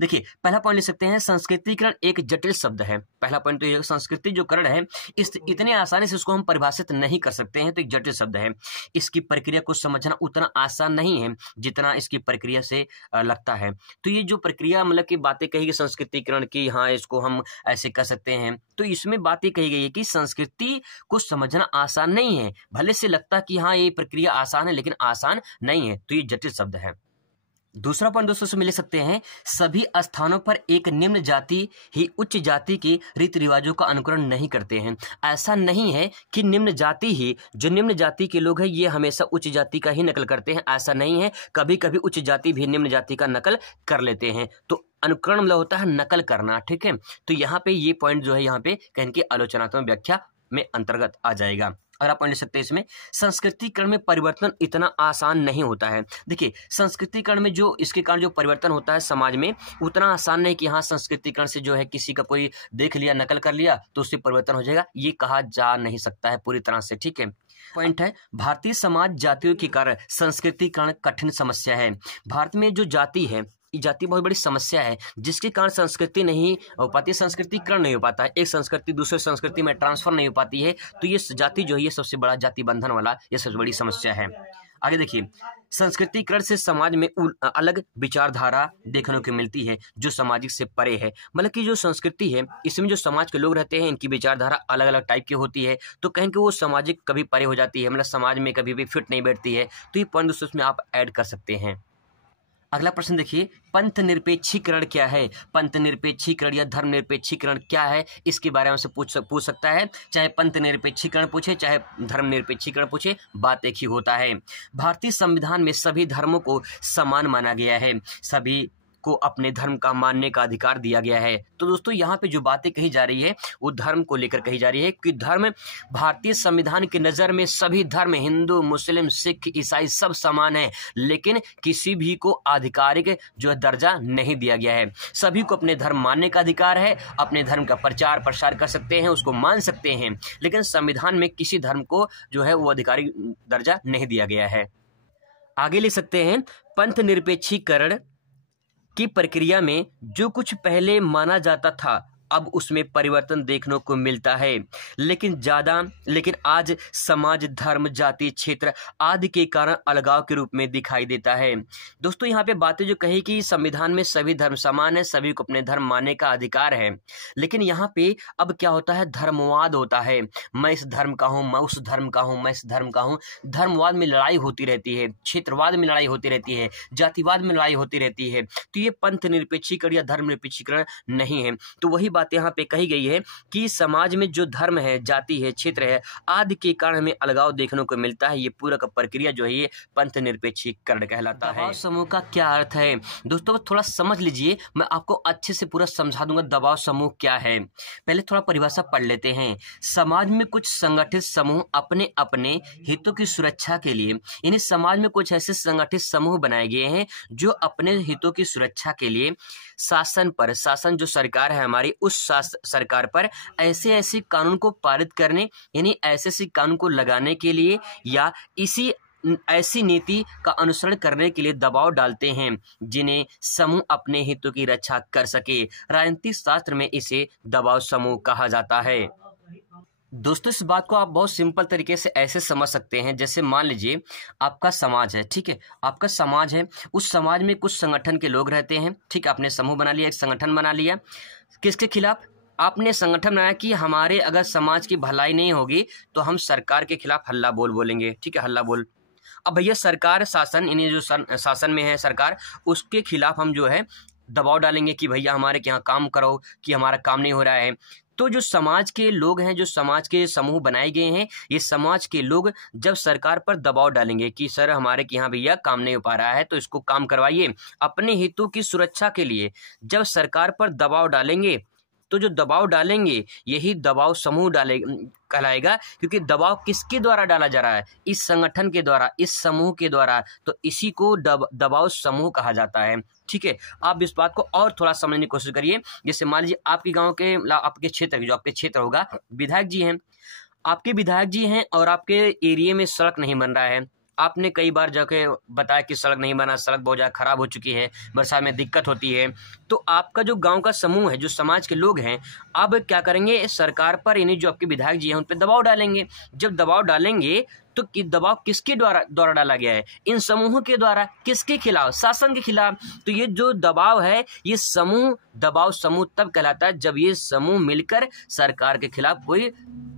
देखिए पहला पॉइंट ले सकते हैं, संस्कृतिकरण एक जटिल शब्द है। पहला पॉइंट तो ये, संस्कृति जो करण है इतने आसानी से उसको हम परिभाषित नहीं कर सकते हैं, तो एक जटिल शब्द है। इसकी प्रक्रिया को समझना उतना आसान नहीं है जितना इसकी प्रक्रिया से लगता है। तो ये जो प्रक्रिया, मतलब की बातें कही गई संस्कृतिकरण की, हाँ इसको हम ऐसे कर सकते हैं, तो इसमें बातें कही गई है कि संस्कृति को समझना आसान नहीं है। भले से लगता है कि हाँ ये प्रक्रिया आसान है, लेकिन आसान नहीं है, तो ये जटिल शब्द है। दूसरा पॉइंट दोस्तों से मिल सकते हैं, सभी स्थानों पर एक निम्न जाति ही उच्च जाति के रीति रिवाजों का अनुकरण नहीं करते हैं। ऐसा नहीं है कि निम्न जाति ही, जो निम्न जाति के लोग हैं, ये हमेशा उच्च जाति का ही नकल करते हैं, ऐसा नहीं है। कभी कभी उच्च जाति भी निम्न जाति का नकल कर लेते हैं। तो अनुकरण मतलब होता है नकल करना, ठीक है। तो यहाँ पे ये पॉइंट जो है यहाँ पे कहने की आलोचनात्मक व्याख्या में अंतर्गत आ जाएगा। अगर आप पढ़ सकते हैं इसमें, संस्कृतिकरण में परिवर्तन इतना आसान नहीं होता है। देखिए संस्कृतिकरण में जो इसके कारण जो परिवर्तन होता है समाज में, उतना आसान नहीं कि हाँ संस्कृतिकरण से जो है किसी का कोई देख लिया, नकल कर लिया तो उससे परिवर्तन हो जाएगा, ये कहा जा नहीं सकता है पूरी तरह से, ठीक है। पॉइंट है, भारतीय समाज जातियों के कारण संस्कृतिकरण कठिन समस्या है। भारत में जो जाति है, जाति बहुत बड़ी समस्या है, जिसके कारण संस्कृति नहीं हो पाती, संस्कृतिकरण नहीं हो पाता है, एक संस्कृति दूसरे संस्कृति में ट्रांसफर नहीं हो पाती है। तो ये जाति जो है ये सबसे बड़ा जाति बंधन वाला ये सबसे बड़ी समस्या है। आगे देखिए, संस्कृतिकरण से समाज में अलग विचारधारा देखने को मिलती है जो सामाजिक से परे है। मतलब कि जो संस्कृति है इसमें जो समाज के लोग रहते हैं इनकी विचारधारा अलग अलग टाइप की होती है, तो कहें कि वो सामाजिक कभी परे हो जाती है, मतलब समाज में कभी भी फिट नहीं बैठती है। तो ये पॉइंट उसमें आप ऐड कर सकते हैं। अगला प्रश्न देखिए, पंथ निरपेक्षीकरण क्या है? पंथ निरपेक्षीकरण या धर्म निरपेक्षीकरण क्या है, इसके बारे में से पूछ सकता है। चाहे पंथ निरपेक्षीकरण पूछे चाहे धर्म निरपेक्षीकरण पूछे, बात एक ही होता है। भारतीय संविधान में सभी धर्मों को समान माना गया है, सभी को अपने धर्म का मानने का अधिकार दिया गया है। तो दोस्तों यहाँ पे जो बातें कही जा रही है वो धर्म को लेकर कही जा रही है कि धर्म भारतीय संविधान की नज़र में सभी धर्म, हिंदू, मुस्लिम, सिख, ईसाई सब समान है, लेकिन किसी भी को आधिकारिक जो है दर्जा नहीं दिया गया है। सभी को अपने धर्म मानने का अधिकार है, अपने धर्म का प्रचार प्रसार कर सकते हैं, उसको मान सकते हैं, लेकिन संविधान में किसी धर्म को जो है वो आधिकारिक दर्जा नहीं दिया गया है। आगे ले सकते हैं, पंथ निरपेक्षीकरण की प्रक्रिया में जो कुछ पहले माना जाता था अब उसमें परिवर्तन देखने को मिलता है, लेकिन आज समाज, धर्म, जाति, क्षेत्र आदि के कारण अलगाव के रूप में दिखाई देता है। दोस्तों यहाँ पे बातें जो कही कि संविधान में सभी धर्म समान है, सभी को अपने धर्म मानने का अधिकार है, लेकिन यहाँ पे अब क्या होता है, धर्मवाद होता है। मैं इस धर्म का हूँ, मैं उस धर्म का हूँ, मैं इस धर्म का हूँ। धर्मवाद में लड़ाई होती रहती है, क्षेत्रवाद में लड़ाई होती रहती है, जातिवाद में लड़ाई होती रहती है। तो ये पंथ निरपेक्षीकरण या धर्म निरपेक्षीकरण नहीं है। तो वही बात यहाँ पे कही गई है कि समाज में जो धर्म है, जाति है, क्षेत्र है आदि के कारण हमें अलगाव देखने को मिलता है। ये पूरा का प्रक्रिया जो है ये पंथ निरपेक्षीकरण कहलाता है। दबाव समूह का क्या अर्थ है? दोस्तों थोड़ा समझ लीजिए, मैं आपको अच्छे से पूरा समझा दूंगा दबाव समूह क्या है। पहले थोड़ा परिभाषा पढ़ लेते हैं। समाज में कुछ संगठित समूह अपने अपने हितों की सुरक्षा के लिए, यानी समाज में कुछ ऐसे संगठित समूह बनाए गए हैं जो अपने हितों की सुरक्षा के लिए शासन जो सरकार है हमारी, उस सरकार पर ऐसे कानून को पारित करने, यानी ऐसे कानून को लगाने के लिए या ऐसी नीति का अनुसरण करने के लिए दबाव डालते हैं जिन्हें समूह अपने हितों की रक्षा कर सके। राजनीतिक शास्त्र में इसे दबाव समूह कहा जाता है। दोस्तों इस बात को आप बहुत सिंपल तरीके से ऐसे समझ सकते हैं, जैसे मान लीजिए आपका समाज है, ठीक है, आपका समाज है, उस समाज में कुछ संगठन के लोग रहते हैं, ठीक है, आपने समूह बना लिया, एक संगठन बना लिया। किसके खिलाफ? आपने संगठन बनाया कि हमारे अगर समाज की भलाई नहीं होगी तो हम सरकार के खिलाफ हल्ला बोल बोलेंगे, ठीक है, हल्ला बोल। अब भैया सरकार, शासन, यानी जो शासन में है सरकार, उसके खिलाफ हम जो है दबाव डालेंगे कि भैया हमारे यहाँ काम करो, कि हमारा काम नहीं हो रहा है। तो जो समाज के लोग हैं, जो समाज के समूह बनाए गए हैं, ये समाज के लोग जब सरकार पर दबाव डालेंगे कि सर हमारे यहाँ भैया काम नहीं हो पा रहा है तो इसको काम करवाइए, अपने हितों की सुरक्षा के लिए जब सरकार पर दबाव डालेंगे, तो जो दबाव डालेंगे यही दबाव समूह कहलाएगा, क्योंकि दबाव किसके द्वारा डाला जा रहा है? इस संगठन के द्वारा, इस समूह के द्वारा, तो इसी को दबाव समूह कहा जाता है। ठीक है, आप इस बात को और थोड़ा समझने की कोशिश करिए। जैसे मान लीजिए आपके गांव के, आपके क्षेत्र, जो आपके क्षेत्र होगा, विधायक जी हैं, आपके विधायक जी हैं और आपके एरिया में सड़क नहीं बन रहा है। आपने कई बार जाके बताया कि सड़क नहीं बना, सड़क बहुत ज़्यादा खराब हो चुकी है, बरसात में दिक्कत होती है। तो आपका जो गांव का समूह है, जो समाज के लोग हैं, अब क्या करेंगे? सरकार पर, यानी जो आपके विधायक जी हैं उन पर दबाव डालेंगे। जब दबाव डालेंगे तो दबाव किसके द्वारा डाला गया है? इन समूहों के द्वारा। किसके खिलाफ? शासन के खिलाफ। तो ये जो दबाव है, ये समूह, दबाव समूह तब कहलाता है जब ये समूह मिलकर सरकार के खिलाफ कोई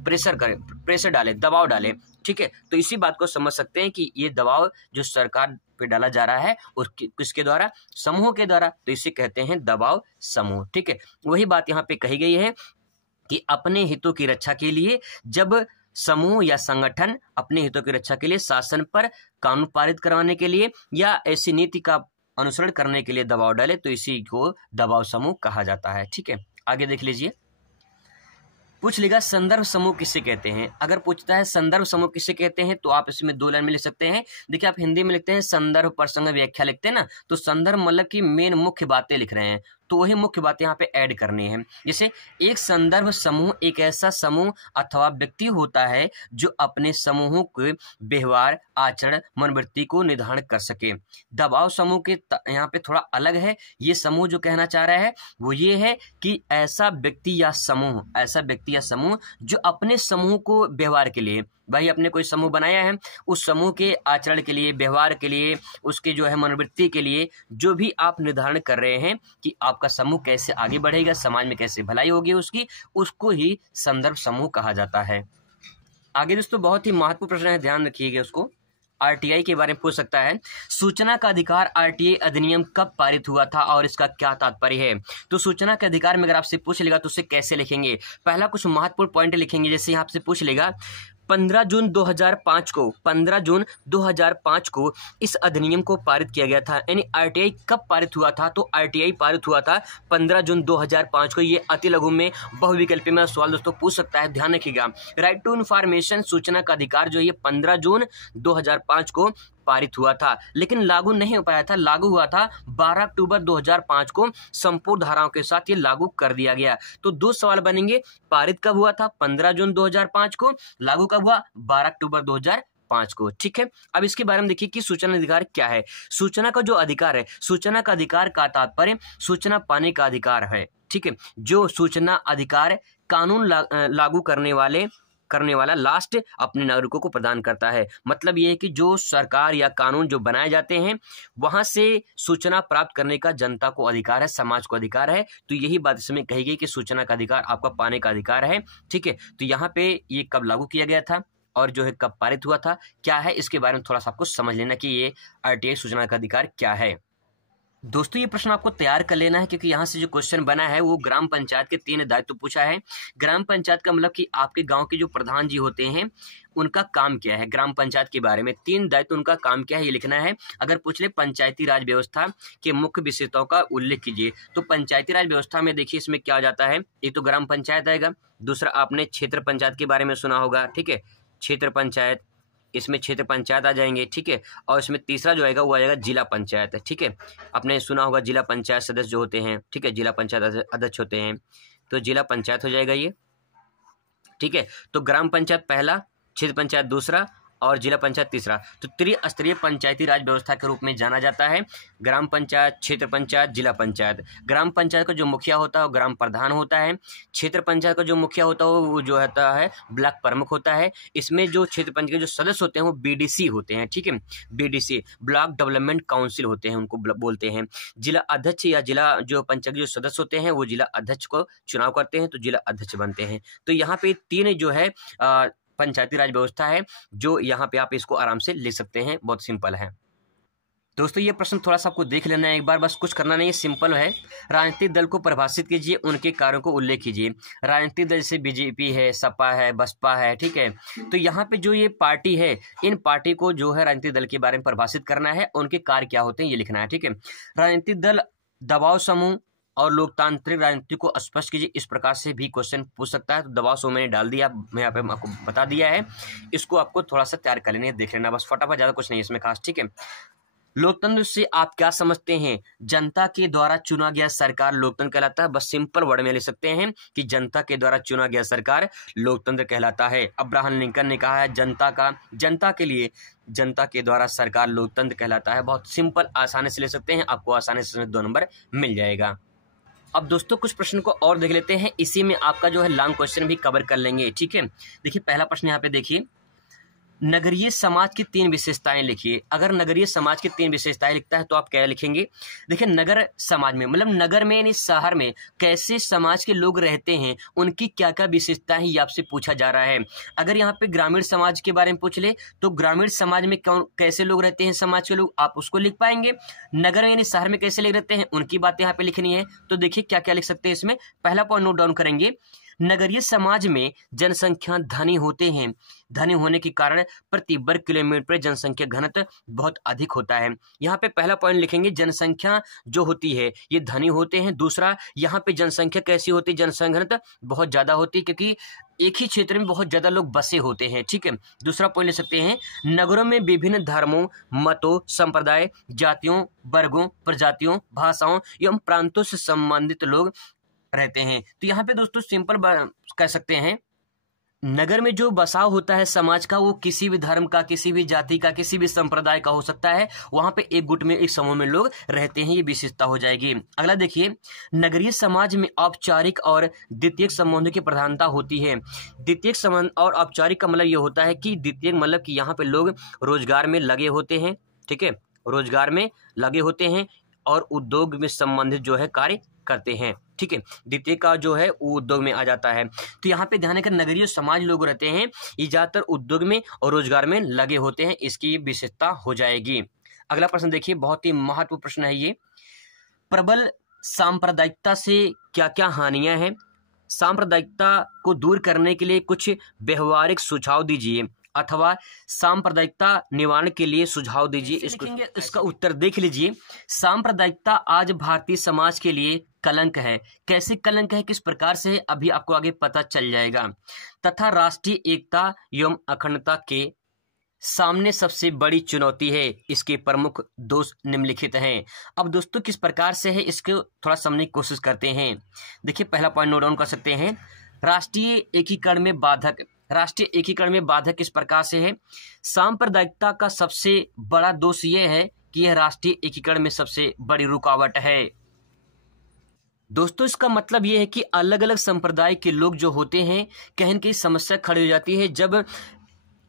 प्रेशर डाले, दबाव डाले। ठीक है, तो इसी बात को समझ सकते हैं कि ये दबाव जो सरकार पे डाला जा रहा है और किसके द्वारा? समूह के द्वारा। तो इसे कहते हैं दबाव समूह। ठीक है, वही बात यहाँ पे कही गई है कि अपने हितों की रक्षा के लिए जब समूह या संगठन अपने हितों की रक्षा के लिए शासन पर कानून पारित करवाने के लिए या ऐसी नीति का अनुसरण करने के लिए दबाव डाले, तो इसी को दबाव समूह कहा जाता है। ठीक है, आगे देख लीजिए। पूछ लेगा संदर्भ समूह किसे कहते हैं? अगर पूछता है संदर्भ समूह किसे कहते हैं, तो आप इसमें 2 लाइन में लिख सकते हैं। देखिए, आप हिंदी में लिखते हैं संदर्भ, प्रसंग, व्याख्या लिखते हैं ना, तो संदर्भ मतलब कि मेन मुख्य बातें लिख रहे हैं, तो वही मुख्य बातें यहाँ पे ऐड करनी है। जैसे एक संदर्भ समूह एक ऐसा समूह अथवा व्यक्ति होता है जो अपने समूहों के व्यवहार, आचरण, मनोवृत्ति को निर्धारण कर सके। दबाव समूह के यहाँ पे थोड़ा अलग है। ये समूह जो कहना चाह रहा है वो ये है कि ऐसा व्यक्ति या समूह जो अपने समूह को व्यवहार के लिए, भाई अपने कोई समूह बनाया है, उस समूह के आचरण के लिए, व्यवहार के लिए, उसके जो है मनोवृत्ति के लिए जो भी आप निर्धारण कर रहे हैं कि आपका समूह कैसे आगे बढ़ेगा, समाज में कैसे भलाई होगी उसकी, उसको ही संदर्भ समूह कहा जाता है। आगे दोस्तों बहुत ही महत्वपूर्ण प्रश्न है, ध्यान रखिएगा उसको। आरटीआई के बारे में पूछ सकता है। सूचना का अधिकार आरटीआई अधिनियम कब पारित हुआ था और इसका क्या तात्पर्य है? तो सूचना के अधिकार में अगर आपसे पूछ लेगा तो उसे कैसे लिखेंगे? पहला कुछ महत्वपूर्ण पॉइंट लिखेंगे, जैसे यहाँ आपसे पूछ लेगा 15 जून 2005 को इस अधिनियम को पारित किया गया था। यानी आरटीआई कब पारित हुआ था? तो आरटीआई पारित हुआ था 15 जून 2005 को। ये अति लघु में बहुविकल्पीय में सवाल दोस्तों पूछ सकता है, ध्यान रखिएगा। राइट टू इन्फॉर्मेशन सूचना का अधिकार जो ये 15 जून 2005 को पारित हुआ था, लेकिन लागू नहीं हो पाया था। लागू हुआ था 12 अक्टूबर 2005 को, संपूर्ण धाराओं के साथ ये लागू कर दिया गया। तो दो सवाल बनेंगे, पारित कब हुआ था? 15 जून 2005 को। लागू कब हुआ? 12 अक्टूबर 2005 को। ठीक है, अब इसके बारे में देखिए कि सूचना अधिकार क्या है। सूचना का जो अधिकार है, सूचना का अधिकार का तात्पर्य सूचना पाने का अधिकार है। ठीक है, जो सूचना अधिकार कानून लागू करने वाला लास्ट अपने नागरिकों को प्रदान करता है। मतलब ये है कि जो सरकार या कानून जो बनाए जाते हैं वहां से सूचना प्राप्त करने का जनता को अधिकार है, समाज को अधिकार है। तो यही बात इसमें कही गई कि सूचना का अधिकार आपका पाने का अधिकार है। ठीक है, तो यहाँ पे ये कब लागू किया गया था और जो है कब पारित हुआ था, क्या है, इसके बारे में थोड़ा सा आपको समझ लेना कि ये आरटीआई सूचना का अधिकार क्या है। दोस्तों ये प्रश्न आपको तैयार कर लेना है, क्योंकि यहाँ से जो क्वेश्चन बना है वो ग्राम पंचायत के 3 दायित्व पूछा है। ग्राम पंचायत का मतलब कि आपके गांव के जो प्रधान जी होते हैं उनका काम क्या है, ग्राम पंचायत के बारे में 3 दायित्व उनका काम क्या है ये लिखना है। अगर पूछ ले पंचायती राज व्यवस्था के मुख्य विशेषताओं का उल्लेख कीजिए, तो पंचायती राज व्यवस्था में देखिए इसमें क्या जाता है, एक तो ग्राम पंचायत आएगा, दूसरा आपने क्षेत्र पंचायत के बारे में सुना होगा। ठीक है, क्षेत्र पंचायत, इसमें क्षेत्र पंचायत आ जाएंगे। ठीक है, और इसमें तीसरा जो आएगा वो आ जाएगा जिला पंचायत। ठीक है, आपने सुना होगा जिला पंचायत सदस्य जो होते हैं, ठीक है, जिला पंचायत अध्यक्ष होते हैं, तो जिला पंचायत हो जाएगा ये। ठीक है, तो ग्राम पंचायत पहला, क्षेत्र पंचायत दूसरा और जिला पंचायत तीसरा, तो त्रिस्तरीय पंचायती राज व्यवस्था के रूप में जाना जाता है। ग्राम पंचायत, क्षेत्र पंचायत, जिला पंचायत। ग्राम पंचायत का जो मुखिया होता है वो ग्राम प्रधान होता है। क्षेत्र पंचायत का जो मुखिया होता है वो जो होता है ब्लॉक प्रमुख होता है। इसमें जो क्षेत्र पंचायत के जो सदस्य होते हैं वो बीडीसी होते हैं। ठीक है, बीडीसी ब्लॉक डेवलपमेंट काउंसिल होते हैं, उनको बोलते हैं। जिला अध्यक्ष या जिला जो पंचायत के जो सदस्य होते हैं वो जिला अध्यक्ष को चुनाव करते हैं, तो जिला अध्यक्ष बनते हैं। तो यहाँ पे 3 जो है पंचायती राज व्यवस्था है, जो यहाँ पे आप इसको आराम से ले सकते हैं, बहुत सिंपल है। दोस्तों ये प्रश्न थोड़ा सा आपको देख लेना है एक बार, बस कुछ करना नहीं है, सिंपल है। राजनीतिक दल को परिभाषित कीजिए, उनके कार्यों को उल्लेख कीजिए। राजनीतिक दल जैसे बीजेपी है, सपा है, बसपा है। ठीक है, तो यहाँ पे जो ये पार्टी है, इन पार्टी को जो है राजनीतिक दल के बारे में परिभाषित करना है, उनके कार्य क्या होते हैं ये लिखना है। ठीक है, राजनीतिक दल, दबाव समूह और लोकतांत्रिक राजनीति को स्पष्ट कीजिए, इस प्रकार से भी क्वेश्चन पूछ सकता है। तो दबाव समूह मैंने डाल दिया, मैं यहाँ पे आपको बता दिया है, इसको आपको थोड़ा सा तैयार कर लेना, देख लेना बस फटाफट, ज्यादा कुछ नहीं है इसमें खास। ठीक है, लोकतंत्र से आप क्या समझते हैं? जनता के द्वारा चुना गया सरकार लोकतंत्र कहलाता है। बस सिंपल वर्ड में लिख सकते हैं कि जनता के द्वारा चुना गया सरकार लोकतंत्र कहलाता है। अब्राहम लिंकन ने कहा है जनता के लिए जनता के द्वारा सरकार लोकतंत्र कहलाता है। बहुत सिंपल, आसानी से ले सकते हैं, आपको आसानी से 2 नंबर मिल जाएगा। अब दोस्तों कुछ प्रश्न को और देख लेते हैं, इसी में आपका जो है लॉन्ग क्वेश्चन भी कवर कर लेंगे। ठीक है, देखिए पहला प्रश्न यहाँ पे देखिए, नगरीय समाज की 3 विशेषताएं लिखिए। अगर नगरीय समाज की 3 विशेषताएं लिखता है तो आप क्या लिखेंगे? देखिए नगर समाज में मतलब नगर में यानी शहर में कैसे समाज के लोग रहते हैं, उनकी क्या क्या विशेषताएं ये आपसे पूछा जा रहा है। अगर यहाँ पे ग्रामीण समाज के बारे में पूछ ले तो ग्रामीण समाज में कैसे लोग रहते हैं, समाज के लोग, आप उसको लिख पाएंगे। नगर में यानी शहर में कैसे लोग रहते हैं, उनकी बातें यहाँ पे लिखनी है। तो देखिए क्या क्या लिख सकते हैं इसमें। पहला पॉइंट नोट डाउन करेंगे, नगरीय समाज में जनसंख्या धनी होते हैं। धनी होने के कारण प्रति वर्ग किलोमीटर पर जनसंख्या घनत्व बहुत अधिक होता है। यहाँ पे पहला पॉइंट लिखेंगे, जनसंख्या जो होती है ये धनी होते हैं। दूसरा, यहाँ पे जनसंख्या कैसी होती है, जनसंख्या घनत्व बहुत ज्यादा होती है, क्योंकि एक ही क्षेत्र में बहुत ज्यादा लोग बसे होते हैं। ठीक है, दूसरा पॉइंट ले सकते हैं, नगरों में विभिन्न धर्मों, मतों, संप्रदाय, जातियों, वर्गों, प्रजातियों, भाषाओं एवं प्रांतों से संबंधित लोग रहते हैं। तो यहाँ पे दोस्तों सिंपल कह सकते हैं, नगर में जो बसाव होता है समाज का वो किसी भी धर्म का, किसी भी जाति का, किसी भी संप्रदाय का हो सकता है। वहां पे एक गुट में, एक समूह में लोग रहते हैं, ये विशेषता हो जाएगी। अगला देखिए, नगरीय समाज में औपचारिक और द्वितीयक संबंधों की प्रधानता होती है। द्वितीयक संबंध और औपचारिक का मतलब ये होता है कि द्वितीयक मतलब कि यहाँ पे लोग रोजगार में लगे होते हैं। ठीक है, रोजगार में लगे होते हैं और उद्योग में संबंधित जो है कार्य करते हैं। ठीक है। द्वितीय का जो है वो उद्योग में आ जाता है। तो यहाँ पे ध्यान रखकर नगरीय समाज लोग रहते हैं, ये ज़्यादातर उद्योग में और रोजगार में लगे होते हैं, इसकी विशेषता हो जाएगी। अगला प्रश्न देखिए, बहुत ही महत्वपूर्ण प्रश्न है ये। प्रबल सांप्रदायिकता से क्या क्या हानियां हैं? सांप्रदायिकता को दूर करने के लिए कुछ व्यवहारिक सुझाव दीजिए, अथवा सांप्रदायिकता निवारण के लिए सुझाव दीजिए। इसका उत्तर देख लीजिए। सांप्रदायिकता आज भारतीय समाज के लिए कलंक है। कैसे कलंक है, किस प्रकार से है, अभी आपको आगे पता चल जाएगा। तथा राष्ट्रीय एकता एवं अखंडता के सामने सबसे बड़ी चुनौती है। इसके प्रमुख दोष निम्नलिखित हैं। अब दोस्तों किस प्रकार से है, इसको थोड़ा समझने की कोशिश करते हैं। देखिए, पहला पॉइंट नोट डाउन कर सकते हैं। राष्ट्रीय एकीकरण में बाधक। राष्ट्रीय एकीकरण में बाधक किस प्रकार से है? सांप्रदायिकता का सबसे बड़ा दोष यह है कि यह राष्ट्रीय एकीकरण में सबसे बड़ी रुकावट है। दोस्तों इसका मतलब यह है कि अलग अलग संप्रदाय के लोग जो होते हैं, कहीं न कहीं समस्या खड़ी हो जाती है जब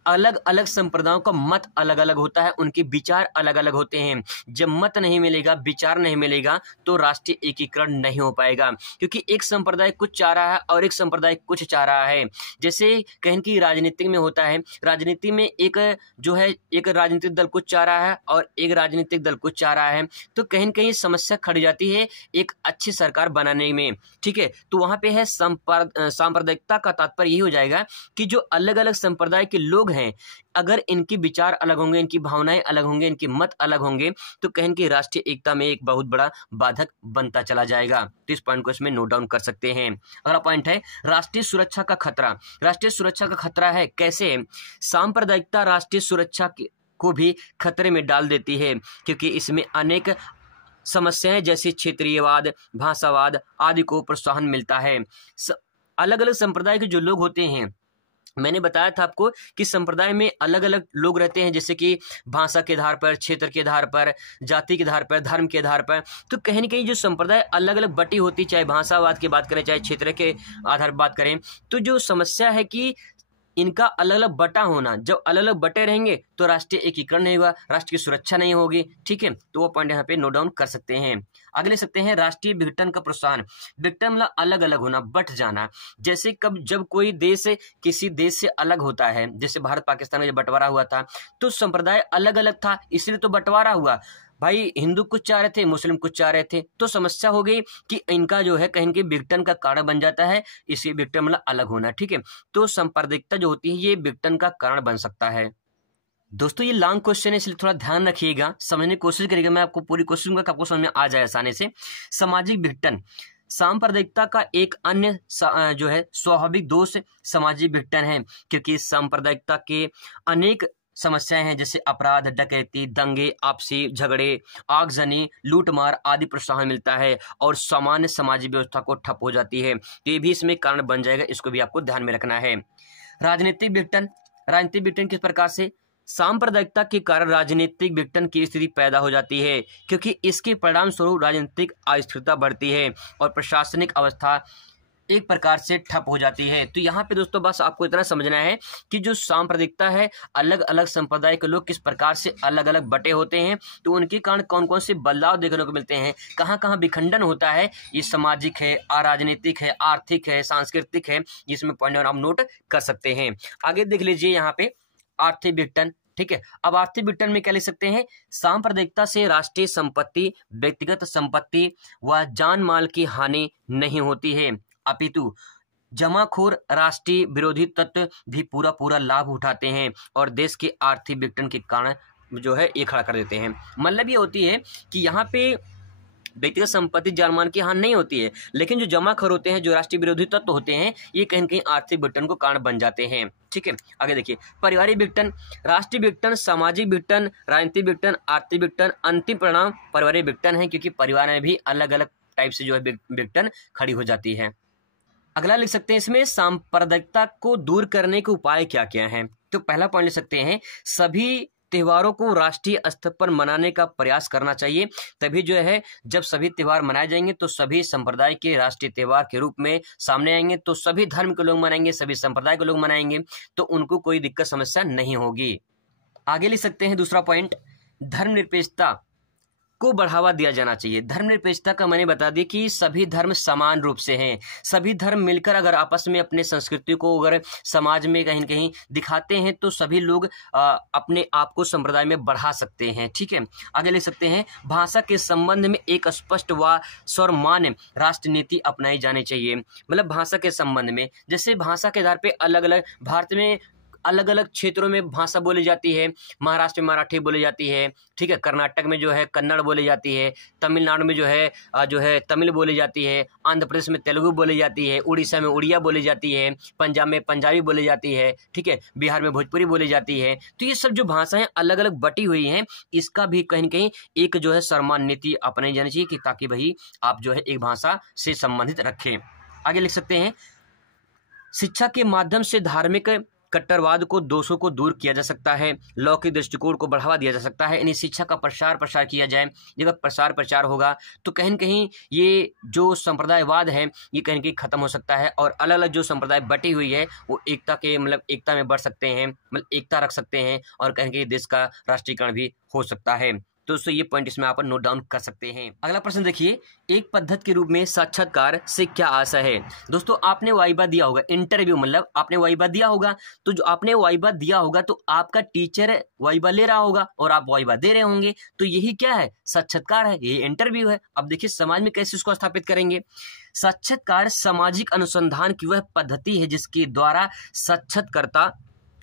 अलग अलग संप्रदायों का मत अलग अलग होता है, उनके विचार अलग अलग होते हैं। जब मत नहीं मिलेगा, विचार नहीं मिलेगा, तो राष्ट्रीय एकीकरण नहीं हो पाएगा, क्योंकि एक संप्रदाय कुछ चाह रहा है और एक संप्रदाय कुछ चाह रहा है। जैसे कहीं की राजनीति में होता है, राजनीति में एक जो है एक राजनीतिक दल कुछ चाह रहा है और एक राजनीतिक दल कुछ चाह रहा है, तो कहीं न कहीं समस्या खड़ी जाती है एक अच्छी सरकार बनाने में। ठीक है, तो वहाँ पे है सांप्रदायिकता का तात्पर्य यही हो जाएगा कि जो अलग अलग संप्रदाय के लोग हैं, अगर इनकी विचार अलग होंगे, इनकी भावनाएं अलग होंगे, इनके मत अलग होंगे, तो कहीं की राष्ट्रीय एकता में एक बहुत बड़ा बाधक बनता चला जाएगा। तो इस पॉइंट को इसमें नोट डाउन कर सकते हैं। अगला पॉइंट है राष्ट्रीय सुरक्षा का खतरा। राष्ट्रीय सुरक्षा का खतरा है कैसे? सांप्रदायिकता राष्ट्रीय सुरक्षा को भी खतरे में डाल देती है, क्योंकि इसमें अनेक समस्याएं जैसे क्षेत्रीयवाद, भाषावाद आदि को प्रोत्साहन मिलता है। अलग अलग संप्रदाय के जो लोग होते हैं, मैंने बताया था आपको कि संप्रदाय में अलग अलग लोग रहते हैं, जैसे कि भाषा के आधार पर, क्षेत्र के आधार पर, जाति के आधार पर, धर्म के आधार पर। तो कहीं न कहीं जो संप्रदाय अलग अलग बटी होती, चाहे भाषावाद की बात करें, चाहे क्षेत्र के आधार पर बात करें, तो जो समस्या है कि इनका अलग अलग बटा होना, जब अलग अलग बटे रहेंगे तो राष्ट्रीय एकीकरण नहीं होगा, राष्ट्र की सुरक्षा नहीं होगी। ठीक है, तो वो पॉइंट यहाँ पे नोट डाउन कर सकते हैं। आगे ले सकते हैं राष्ट्रीय विघटन का प्रोत्साहन। विघटन मतलब अलग अलग होना, बट जाना। जैसे जब कोई देश किसी देश से अलग होता है, जैसे भारत पाकिस्तान में जब बंटवारा हुआ था, तो संप्रदाय अलग अलग था, इसलिए तो बंटवारा हुआ। भाई हिंदू कुछ चाह रहे थे, मुस्लिम कुछ चाह रहे थे, तो समस्या हो गई कि इनका जो है कहीं के विघटन का कारण बन जाता है। इसी विघटन मतलब अलग होना। ठीक है, तो सांप्रदायिकता जो होती है ये विघटन का कारण बन सकता है। दोस्तों ये लॉन्ग क्वेश्चन है, इसलिए थोड़ा ध्यान रखिएगा, समझने की कोशिश करिएगा। मैं आपको पूरी कोशिश करूंगा कि आपको समझ में आ जाए आसानी से। सामाजिक विघटन। सांप्रदायिकता का एक अन्य जो है स्वाभाविक दोष सामाजिक विघटन है, क्योंकि सांप्रदायिकता के अनेक समस्याएं हैं, जैसे अपराध, डकैती, दंगे, आपसी झगड़े, आगजनी, लूटमार आदि प्रोत्साहन मिलता है और सामान्य सामाजिक व्यवस्था को ठप हो जाती है। तो ये भी इसमें कारण बन जाएगा, इसको भी आपको ध्यान में रखना है। राजनीतिक विघटन। राजनीतिक विघटन किस प्रकार से? सांप्रदायिकता के कारण राजनीतिक विघटन की स्थिति पैदा हो जाती है, क्योंकि इसके परिणाम स्वरूप राजनीतिक अस्थिरता बढ़ती है और प्रशासनिक अवस्था एक प्रकार से ठप हो जाती है। तो यहाँ पे दोस्तों बस आपको इतना समझना है कि जो सांप्रदायिकता है, अलग अलग संप्रदाय के लोग किस प्रकार से अलग अलग बटे होते हैं, तो उनके कारण कौन कौन से बदलाव देखने को मिलते हैं, कहाँ कहाँ विखंडन होता है। ये सामाजिक है, राजनीतिक है, आर्थिक है, सांस्कृतिक है, जिसमें पॉइंट आप नोट कर सकते हैं। आगे देख लीजिए यहाँ पे आर्थिक विघटन। ठीक है, अब आर्थिक विघटन में क्या लिख सकते हैं? सांप्रदायिकता से राष्ट्रीय संपत्ति, व्यक्तिगत संपत्ति व जान माल की हानि नहीं होती है, अपितु जमाखोर राष्ट्रीय विरोधी तत्व भी पूरा लाभ उठाते हैं और देश के आर्थिक विघटन के कारण जो है ये खड़ा कर देते हैं। मतलब ये होती है कि यहाँ पे व्यक्तिगत संपत्ति, जान माल की हानि नहीं होती है, लेकिन जो जमाखोर होते हैं, जो राष्ट्रीय विरोधी तत्व होते हैं, ये कहीं न कहीं आर्थिक विघटन को कारण बन जाते हैं। ठीक है, आगे देखिए पारिवारिक विघटन। राष्ट्रीय विघटन, सामाजिक विघटन, राजनीतिक विघटन, आर्थिक विघटन, अंतिम परिणाम पारिवारिक विघटन है, क्योंकि परिवार में भी अलग अलग टाइप से जो है विघटन खड़ी हो जाती है। अगला लिख सकते हैं इसमें सांप्रदायिकता को दूर करने के उपाय क्या क्या हैं। तो पहला पॉइंट लिख सकते हैं सभी त्योहारों को राष्ट्रीय स्तर पर मनाने का प्रयास करना चाहिए। तभी जो है जब सभी त्योहार मनाए जाएंगे तो सभी संप्रदाय के राष्ट्रीय त्योहार के रूप में सामने आएंगे, तो सभी धर्म के लोग मनाएंगे, सभी संप्रदाय के लोग मनाएंगे, तो उनको कोई दिक्कत समस्या नहीं होगी। आगे लिख सकते हैं दूसरा पॉइंट धर्मनिरपेक्षता। को बढ़ावा दिया जाना चाहिए। धर्मनिरपेक्षता का मैंने बता दिया कि सभी धर्म समान रूप से हैं, सभी धर्म मिलकर अगर आपस में अपने संस्कृति को अगर समाज में कहीं न कहीं दिखाते हैं तो सभी लोग अपने आप को संप्रदाय में बढ़ा सकते हैं। ठीक है, आगे लिख सकते हैं, भाषा के संबंध में एक स्पष्ट व सर्वमान्य राष्ट्र नीति अपनाई जानी चाहिए। मतलब भाषा के संबंध में, जैसे भाषा के आधार पे अलग अलग भारत में अलग अलग क्षेत्रों में भाषा बोली जाती है। महाराष्ट्र में मराठी बोली जाती है, ठीक है, कर्नाटक में जो है कन्नड़ बोली जाती है, तमिलनाडु में जो है तमिल बोली जाती है, आंध्र प्रदेश में तेलुगु बोली जाती है, उड़ीसा में उड़िया बोली जाती है, पंजाब में पंजाबी बोली जाती है, ठीक है, बिहार में भोजपुरी बोली जाती है। तो ये सब जो भाषाएं अलग अलग बटी हुई हैं, इसका भी कहीं न कहीं एक जो है सम्मान नीति अपनाई जानी चाहिए कि ताकि भाई आप जो है एक भाषा से संबंधित रखें। आगे लिख सकते हैं, शिक्षा के माध्यम से धार्मिक कट्टरवाद को दोषों को दूर किया जा सकता है, लौकिक दृष्टिकोण को बढ़ावा दिया जा सकता है। यानी शिक्षा का प्रसार किया जाए। जब प्रसार होगा तो कहीं न कहीं ये जो संप्रदायवाद है ये कहीं न कहीं खत्म हो सकता है और अलग अलग जो संप्रदाय बटी हुई है वो एकता में बढ़ सकते हैं, मतलब एकता रख सकते हैं और कहीं न कहीं देश का राष्ट्रीयकरण भी हो सकता है। तो दोस्तों ये पॉइंट इसमें आप नोट डाउन कर सकते हैं। अगला प्रश्न देखिए, एक पद्धति के रूप में साक्षात्कार से क्या आशय है। दोस्तों आपने वाइवा दिया होगा, इंटरव्यू मतलब आपने वाइवा दिया होगा, तो जो आपने वाइवा दिया होगा तो आपका टीचर वाइवा ले रहा होगा और आप वाइवा दे रहे होंगे, तो यही क्या है, साक्षात्कार है, यही इंटरव्यू है। अब देखिए समाज में कैसे इसको स्थापित करेंगे। साक्षात्कार सामाजिक अनुसंधान की वह पद्धति है जिसके द्वारा साक्षात्कारकर्ता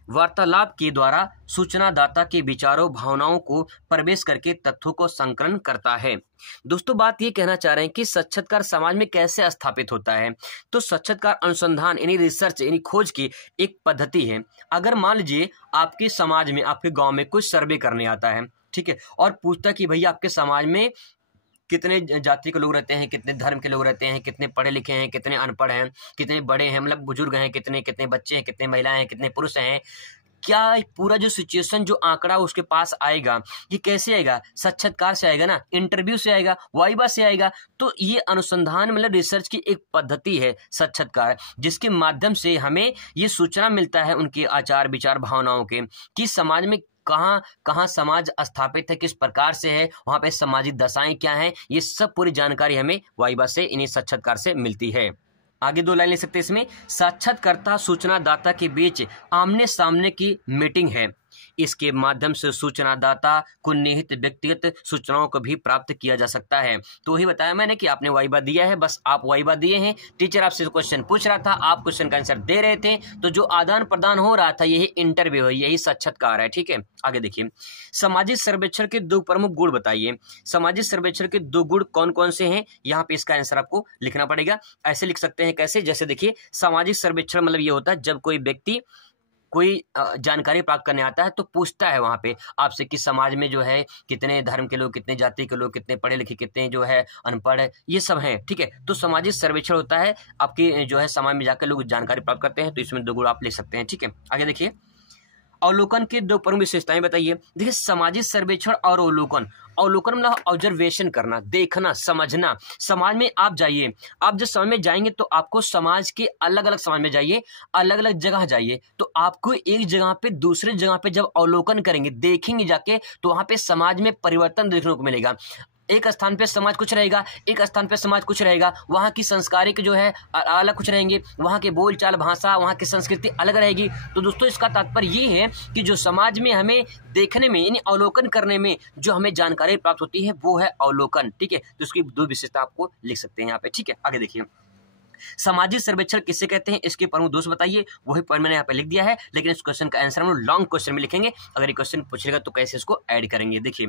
वार्तालाप के द्वारा सूचनादाता के विचारों भावनाओं को प्रवेश करके तथ्यों को संकलन करता है। दोस्तों बात ये कहना चाह रहे हैं कि साक्षात्कार समाज में कैसे स्थापित होता है। तो साक्षात्कार अनुसंधान यानी रिसर्च यानी खोज की एक पद्धति है। अगर मान लीजिए आपके समाज में, आपके गांव में कुछ सर्वे करने आता है, ठीक है, और पूछता कि भैया आपके समाज में कितने जाति के लोग रहते हैं, कितने धर्म के लोग रहते हैं, कितने पढ़े लिखे हैं, कितने अनपढ़ हैं, कितने बड़े हैं, मतलब बुजुर्ग हैं, कितने बच्चे हैं, कितने महिलाएं हैं, कितने पुरुष हैं, क्या पूरा जो सिचुएशन जो आंकड़ा उसके पास आएगा, ये कैसे आएगा, साक्षात्कार से आएगा ना, इंटरव्यू से आएगा, वाइवा से आएगा। तो ये अनुसंधान मतलब रिसर्च की एक पद्धति है साक्षात्कार, जिसके माध्यम से हमें ये सूचना मिलता है उनके आचार विचार भावनाओं के, कि समाज में कहाँ समाज स्थापित है, किस प्रकार से है, वहां पे सामाजिक दशाएं क्या हैं, ये सब पूरी जानकारी हमें वाइवा से इन्हीं साक्षात्कार से मिलती है। आगे दो लाइन ले सकते हैं इसमें, साक्षात्कारता सूचनादाता के बीच आमने सामने की मीटिंग है। इसके माध्यम से सूचनादाता को निहित व्यक्तिगत सूचनाओं को भी प्राप्त किया जा सकता है। तो वही बताया मैंने कि आपने वाइवा दिया है, बस आप वाइवा दिए हैं, टीचर आपसे क्वेश्चन पूछ रहा था, आप क्वेश्चन का आंसर दे रहे थे, तो जो आदान प्रदान हो रहा था यही इंटरव्यू है, यही साक्षात्कार है। ठीक है, आगे देखिए, सामाजिक सर्वेक्षण के दो प्रमुख गुण बताइए। सामाजिक सर्वेक्षण के दो गुण कौन कौन से हैं, यहाँ पे इसका आंसर आपको लिखना पड़ेगा। ऐसे लिख सकते हैं, कैसे, जैसे देखिए सामाजिक सर्वेक्षण मतलब ये होता है जब कोई व्यक्ति कोई जानकारी प्राप्त करने आता है तो पूछता है वहां पे आपसे कि समाज में जो है कितने धर्म के लोग, कितने जाति के लोग, कितने पढ़े लिखे, कितने जो है अनपढ़ है, ये सब है। ठीक है, तो सामाजिक सर्वेक्षण होता है, आपके जो है समाज में जाकर लोग जानकारी प्राप्त करते हैं, तो इसमें दो गुण आप ले सकते हैं। ठीक है, आगे देखिए, अवलोकन के दो प्रमुख विशेषताएं बताइए। देखिए सामाजिक सर्वेक्षण और अवलोकन, अवलोकन मतलब ऑब्जर्वेशन करना, देखना, समझना। समाज में आप जाइए, आप जब समाज में जाएंगे तो आपको समाज के अलग अलग समाज में जाइए, अलग अलग जगह जाइए, तो आपको एक जगह पे दूसरे जगह पे जब अवलोकन करेंगे, देखेंगे जाके, तो वहां पे समाज में परिवर्तन देखने को मिलेगा। एक स्थान पे समाज कुछ रहेगा, एक स्थान पे समाज कुछ रहेगा, वहाँ की संस्कारिक जो है अलग कुछ रहेंगे, वहाँ के बोलचाल भाषा, वहाँ की संस्कृति अलग रहेगी। तो दोस्तों इसका तात्पर्य ये है कि जो समाज में हमें देखने में यानी अवलोकन करने में जो हमें जानकारी प्राप्त होती है वो है अवलोकन। ठीक है, तो उसकी दो विशेषता आपको लिख सकते हैं यहाँ पे। ठीक है, आगे देखिए, सामाजिक सर्वेक्षण किसे कहते हैं, इसके प्रमुख दोष बताइए। वही पॉइंट मैंने यहाँ पे लिख दिया है, लेकिन इस क्वेश्चन का आंसर हम लोग लॉन्ग क्वेश्चन में लिखेंगे। अगर ये क्वेश्चन पूछेगा तो कैसे इसको ऐड करेंगे। देखिए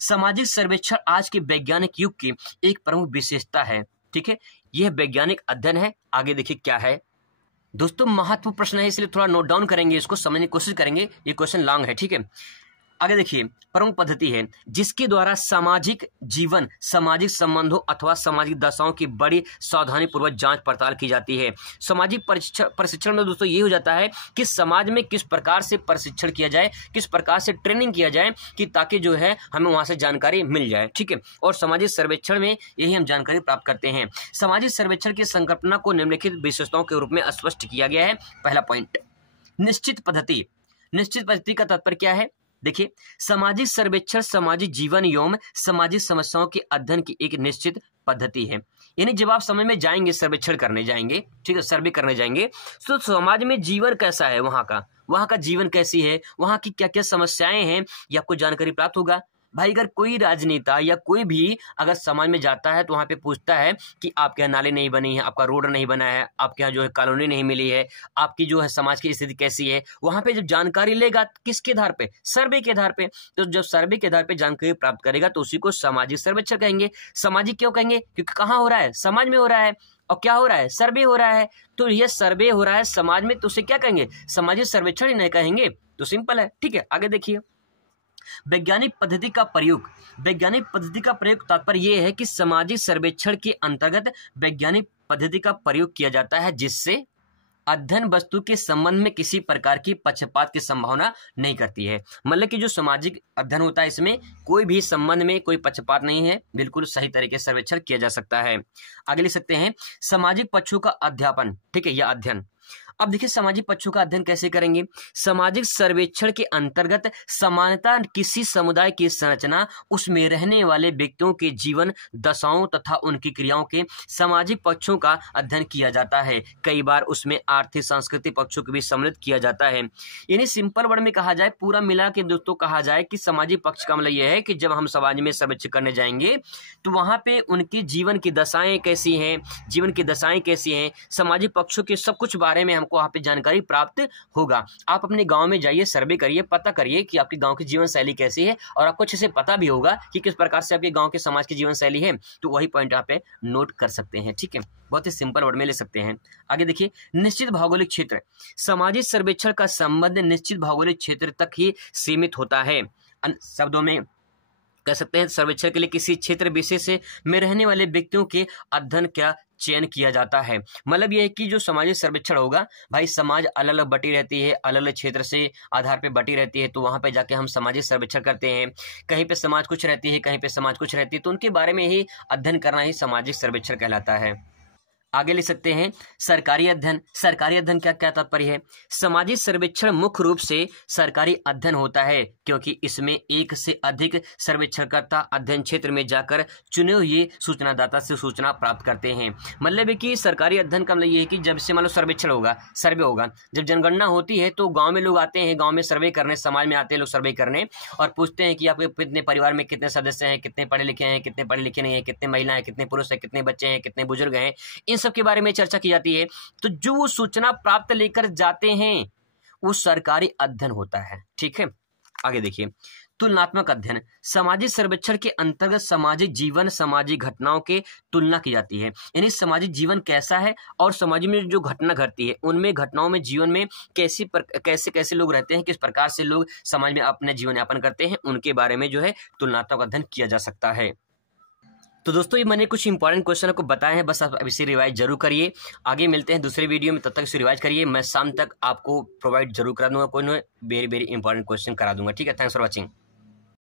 सामाजिक सर्वेक्षण आज के वैज्ञानिक युग की एक प्रमुख विशेषता है। ठीक है, यह वैज्ञानिक अध्ययन है। आगे देखिए क्या है दोस्तों, महत्वपूर्ण प्रश्न है इसलिए थोड़ा नोट डाउन करेंगे, इसको समझने की कोशिश करेंगे, ये क्वेश्चन लॉन्ग है। ठीक है, आगे देखिए, प्रमुख पद्धति है जिसके द्वारा सामाजिक जीवन, सामाजिक संबंधों अथवा सामाजिक दशाओं की बड़ी सावधानी पूर्वक जांच पड़ताल की जाती है। सामाजिक प्रशिक्षण में दोस्तों ये हो जाता है कि समाज में किस प्रकार से प्रशिक्षण किया जाए, किस प्रकार से ट्रेनिंग किया जाए कि ताकि जो है हमें वहां से जानकारी मिल जाए। ठीक है, और सामाजिक सर्वेक्षण में यही हम जानकारी प्राप्त करते हैं। सामाजिक सर्वेक्षण की संकल्पना को निम्नलिखित विशेषताओं के रूप में स्पष्ट किया गया है। पहला पॉइंट, निश्चित पद्धति। निश्चित पद्धति का तात्पर्य क्या है, देखिए, सामाजिक सर्वेक्षण सामाजिक जीवन एवं सामाजिक समस्याओं के अध्ययन की एक निश्चित पद्धति है। यानी जब आप समय में जाएंगे, सर्वेक्षण करने जाएंगे, ठीक है, सर्वे करने जाएंगे, तो समाज में जीवन कैसा है, वहाँ का जीवन कैसी है, वहाँ की क्या क्या समस्याएं हैं, ये आपको जानकारी प्राप्त होगा। भाई अगर कोई राजनेता या कोई भी अगर समाज में जाता है तो वहाँ पे पूछता है कि आपके यहाँ नाले नहीं बनी है, आपका रोड नहीं बना है, आपके यहाँ जो है कॉलोनी नहीं मिली है, आपकी जो है समाज की स्थिति कैसी है, वहाँ पे जब जानकारी लेगा किसके आधार पे, सर्वे के आधार पे। तो जब सर्वे के आधार पे जानकारी प्राप्त करेगा तो उसी को सामाजिक सर्वेक्षण कहेंगे। सामाजिक क्यों कहेंगे? क्योंकि कहाँ हो रहा है, समाज में हो रहा है। और क्या हो रहा है, सर्वे हो रहा है। तो ये सर्वे हो रहा है समाज में, तो उसे क्या कहेंगे, सामाजिक सर्वेक्षण ही नहीं कहेंगे। तो सिंपल है, ठीक है। आगे देखिए, वैज्ञानिक पद्धति का प्रयोग। वैज्ञानिक पद्धति का प्रयोग तात्पर्य यह है कि सामाजिक सर्वेक्षण के अंतर्गत वैज्ञानिक पद्धति का प्रयोग किया जाता है जिससे अध्ययन वस्तु के संबंध में किसी प्रकार की पक्षपात की संभावना नहीं करती है। मतलब कि जो सामाजिक अध्ययन होता है इसमें कोई भी संबंध में कोई पक्षपात नहीं है, बिल्कुल सही तरीके से सर्वेक्षण किया जा सकता है। आगे लिख सकते हैं सामाजिक पक्षों का अध्यापन, ठीक है, या अध्ययन। अब देखिए सामाजिक पक्षों का अध्ययन कैसे करेंगे। सामाजिक सर्वेक्षण के अंतर्गत समानता किसी समुदाय की संरचना, उसमें रहने वाले व्यक्तियों के जीवन दशाओं तथा उनकी क्रियाओं के सामाजिक पक्षों का अध्ययन किया जाता है। कई बार उसमें आर्थिक सांस्कृतिक पक्षों को भी सम्मिलित किया जाता है। यानी सिंपल वर्ड में कहा जाए, पूरा मिला के दोस्तों कहा जाए कि सामाजिक पक्ष का मतलब यह है कि जब हम समाज में सर्वेक्षण करने जाएंगे तो वहां पे उनके जीवन की दशाएं कैसी हैं, सामाजिक पक्षों के सब कुछ बारे में हमको वहाँ पे जानकारी प्राप्त होगा। आप अपने गांव में जाइए, सर्वे करिए, पता करिए कि आपके गांव की जीवन शैली कैसी है, और आपको अच्छे से पता भी होगा कि किस प्रकार से आपके गांव के समाज की जीवन शैली है। तो वही पॉइंट यहाँ पे नोट कर सकते हैं, ठीक है। बहुत ही सिंपल वर्ड में ले सकते हैं। आगे देखिए, निश्चित भौगोलिक क्षेत्र। सामाजिक सर्वेक्षण का संबंध निश्चित भौगोलिक क्षेत्र तक ही सीमित होता है। शब्दों में कह सकते हैं सर्वेक्षण के लिए किसी क्षेत्र विशेष में रहने वाले व्यक्तियों के अध्ययन का चयन किया जाता है। मतलब यह है कि जो सामाजिक सर्वेक्षण होगा, भाई समाज अलग अलग बटी रहती है, अलग अलग क्षेत्र से आधार पे बटी रहती है, तो वहां पे जाके हम सामाजिक सर्वेक्षण करते हैं। कहीं पे समाज कुछ रहती है, कहीं पे समाज कुछ रहती है, तो उनके बारे में ही अध्ययन करना ही सामाजिक सर्वेक्षण कहलाता है। आगे लिख सकते हैं सरकारी अध्ययन। सरकारी अध्ययन क्या क्या तात्पर्य है। सामाजिक सर्वेक्षण मुख्य रूप से सरकारी अध्ययन होता है क्योंकि इसमें एक से अधिक सर्वेक्षणकर्ता अध्ययन क्षेत्र में जाकर चुने हुए सूचनादाता से सूचना प्राप्त करते हैं। मतलब है कि सरकारी अध्ययन का मतलब ये है कि जब से मान लो सर्वेक्षण होगा, सर्वे होगा, जब जनगणना होती है तो गाँव में लोग आते हैं, गाँव में सर्वे करने, समाज में आते हैं लोग सर्वे करने और पूछते हैं कि आपके कितने परिवार में कितने सदस्य हैं, कितने पढ़े लिखे हैं, कितने पढ़े लिखे नहीं है, कितने महिला हैं, कितने पुरुष हैं, कितने बच्चे हैं, कितने बुजुर्ग हैं, इन सब के बारे में चर्चा की जाती है। तो जो वो सूचना प्राप्त लेकर जाते हैं वो सरकारी अध्ययन होता है, ठीक है। आगे देखिए, तुलनात्मक अध्ययन। सामाजिक सर्वेक्षण के अंतर्गत सामाजिक जीवन, सामाजिक घटनाओं के तुलना की जाती है। यानी सामाजिक जीवन कैसा है और समाज में जो घटना घटती है उनमें घटनाओं में जीवन में कैसे कैसे लोग रहते हैं, किस प्रकार से लोग समाज में अपने जीवन यापन करते हैं, उनके बारे में जो है तुलनात्मक अध्ययन किया जा सकता है। तो दोस्तों ये मैंने कुछ इंपॉर्टेंट क्वेश्चन आपको बताए हैं, बस आप इसे रिवाइज जरूर करिए। आगे मिलते हैं दूसरे वीडियो में, तब तक इसे रिवाइज करिए। मैं शाम तक आपको प्रोवाइड जरूर करा दूंगा, कोई वेरी इंपॉर्टेंट क्वेश्चन करा दूंगा, ठीक है। Thanks for watching.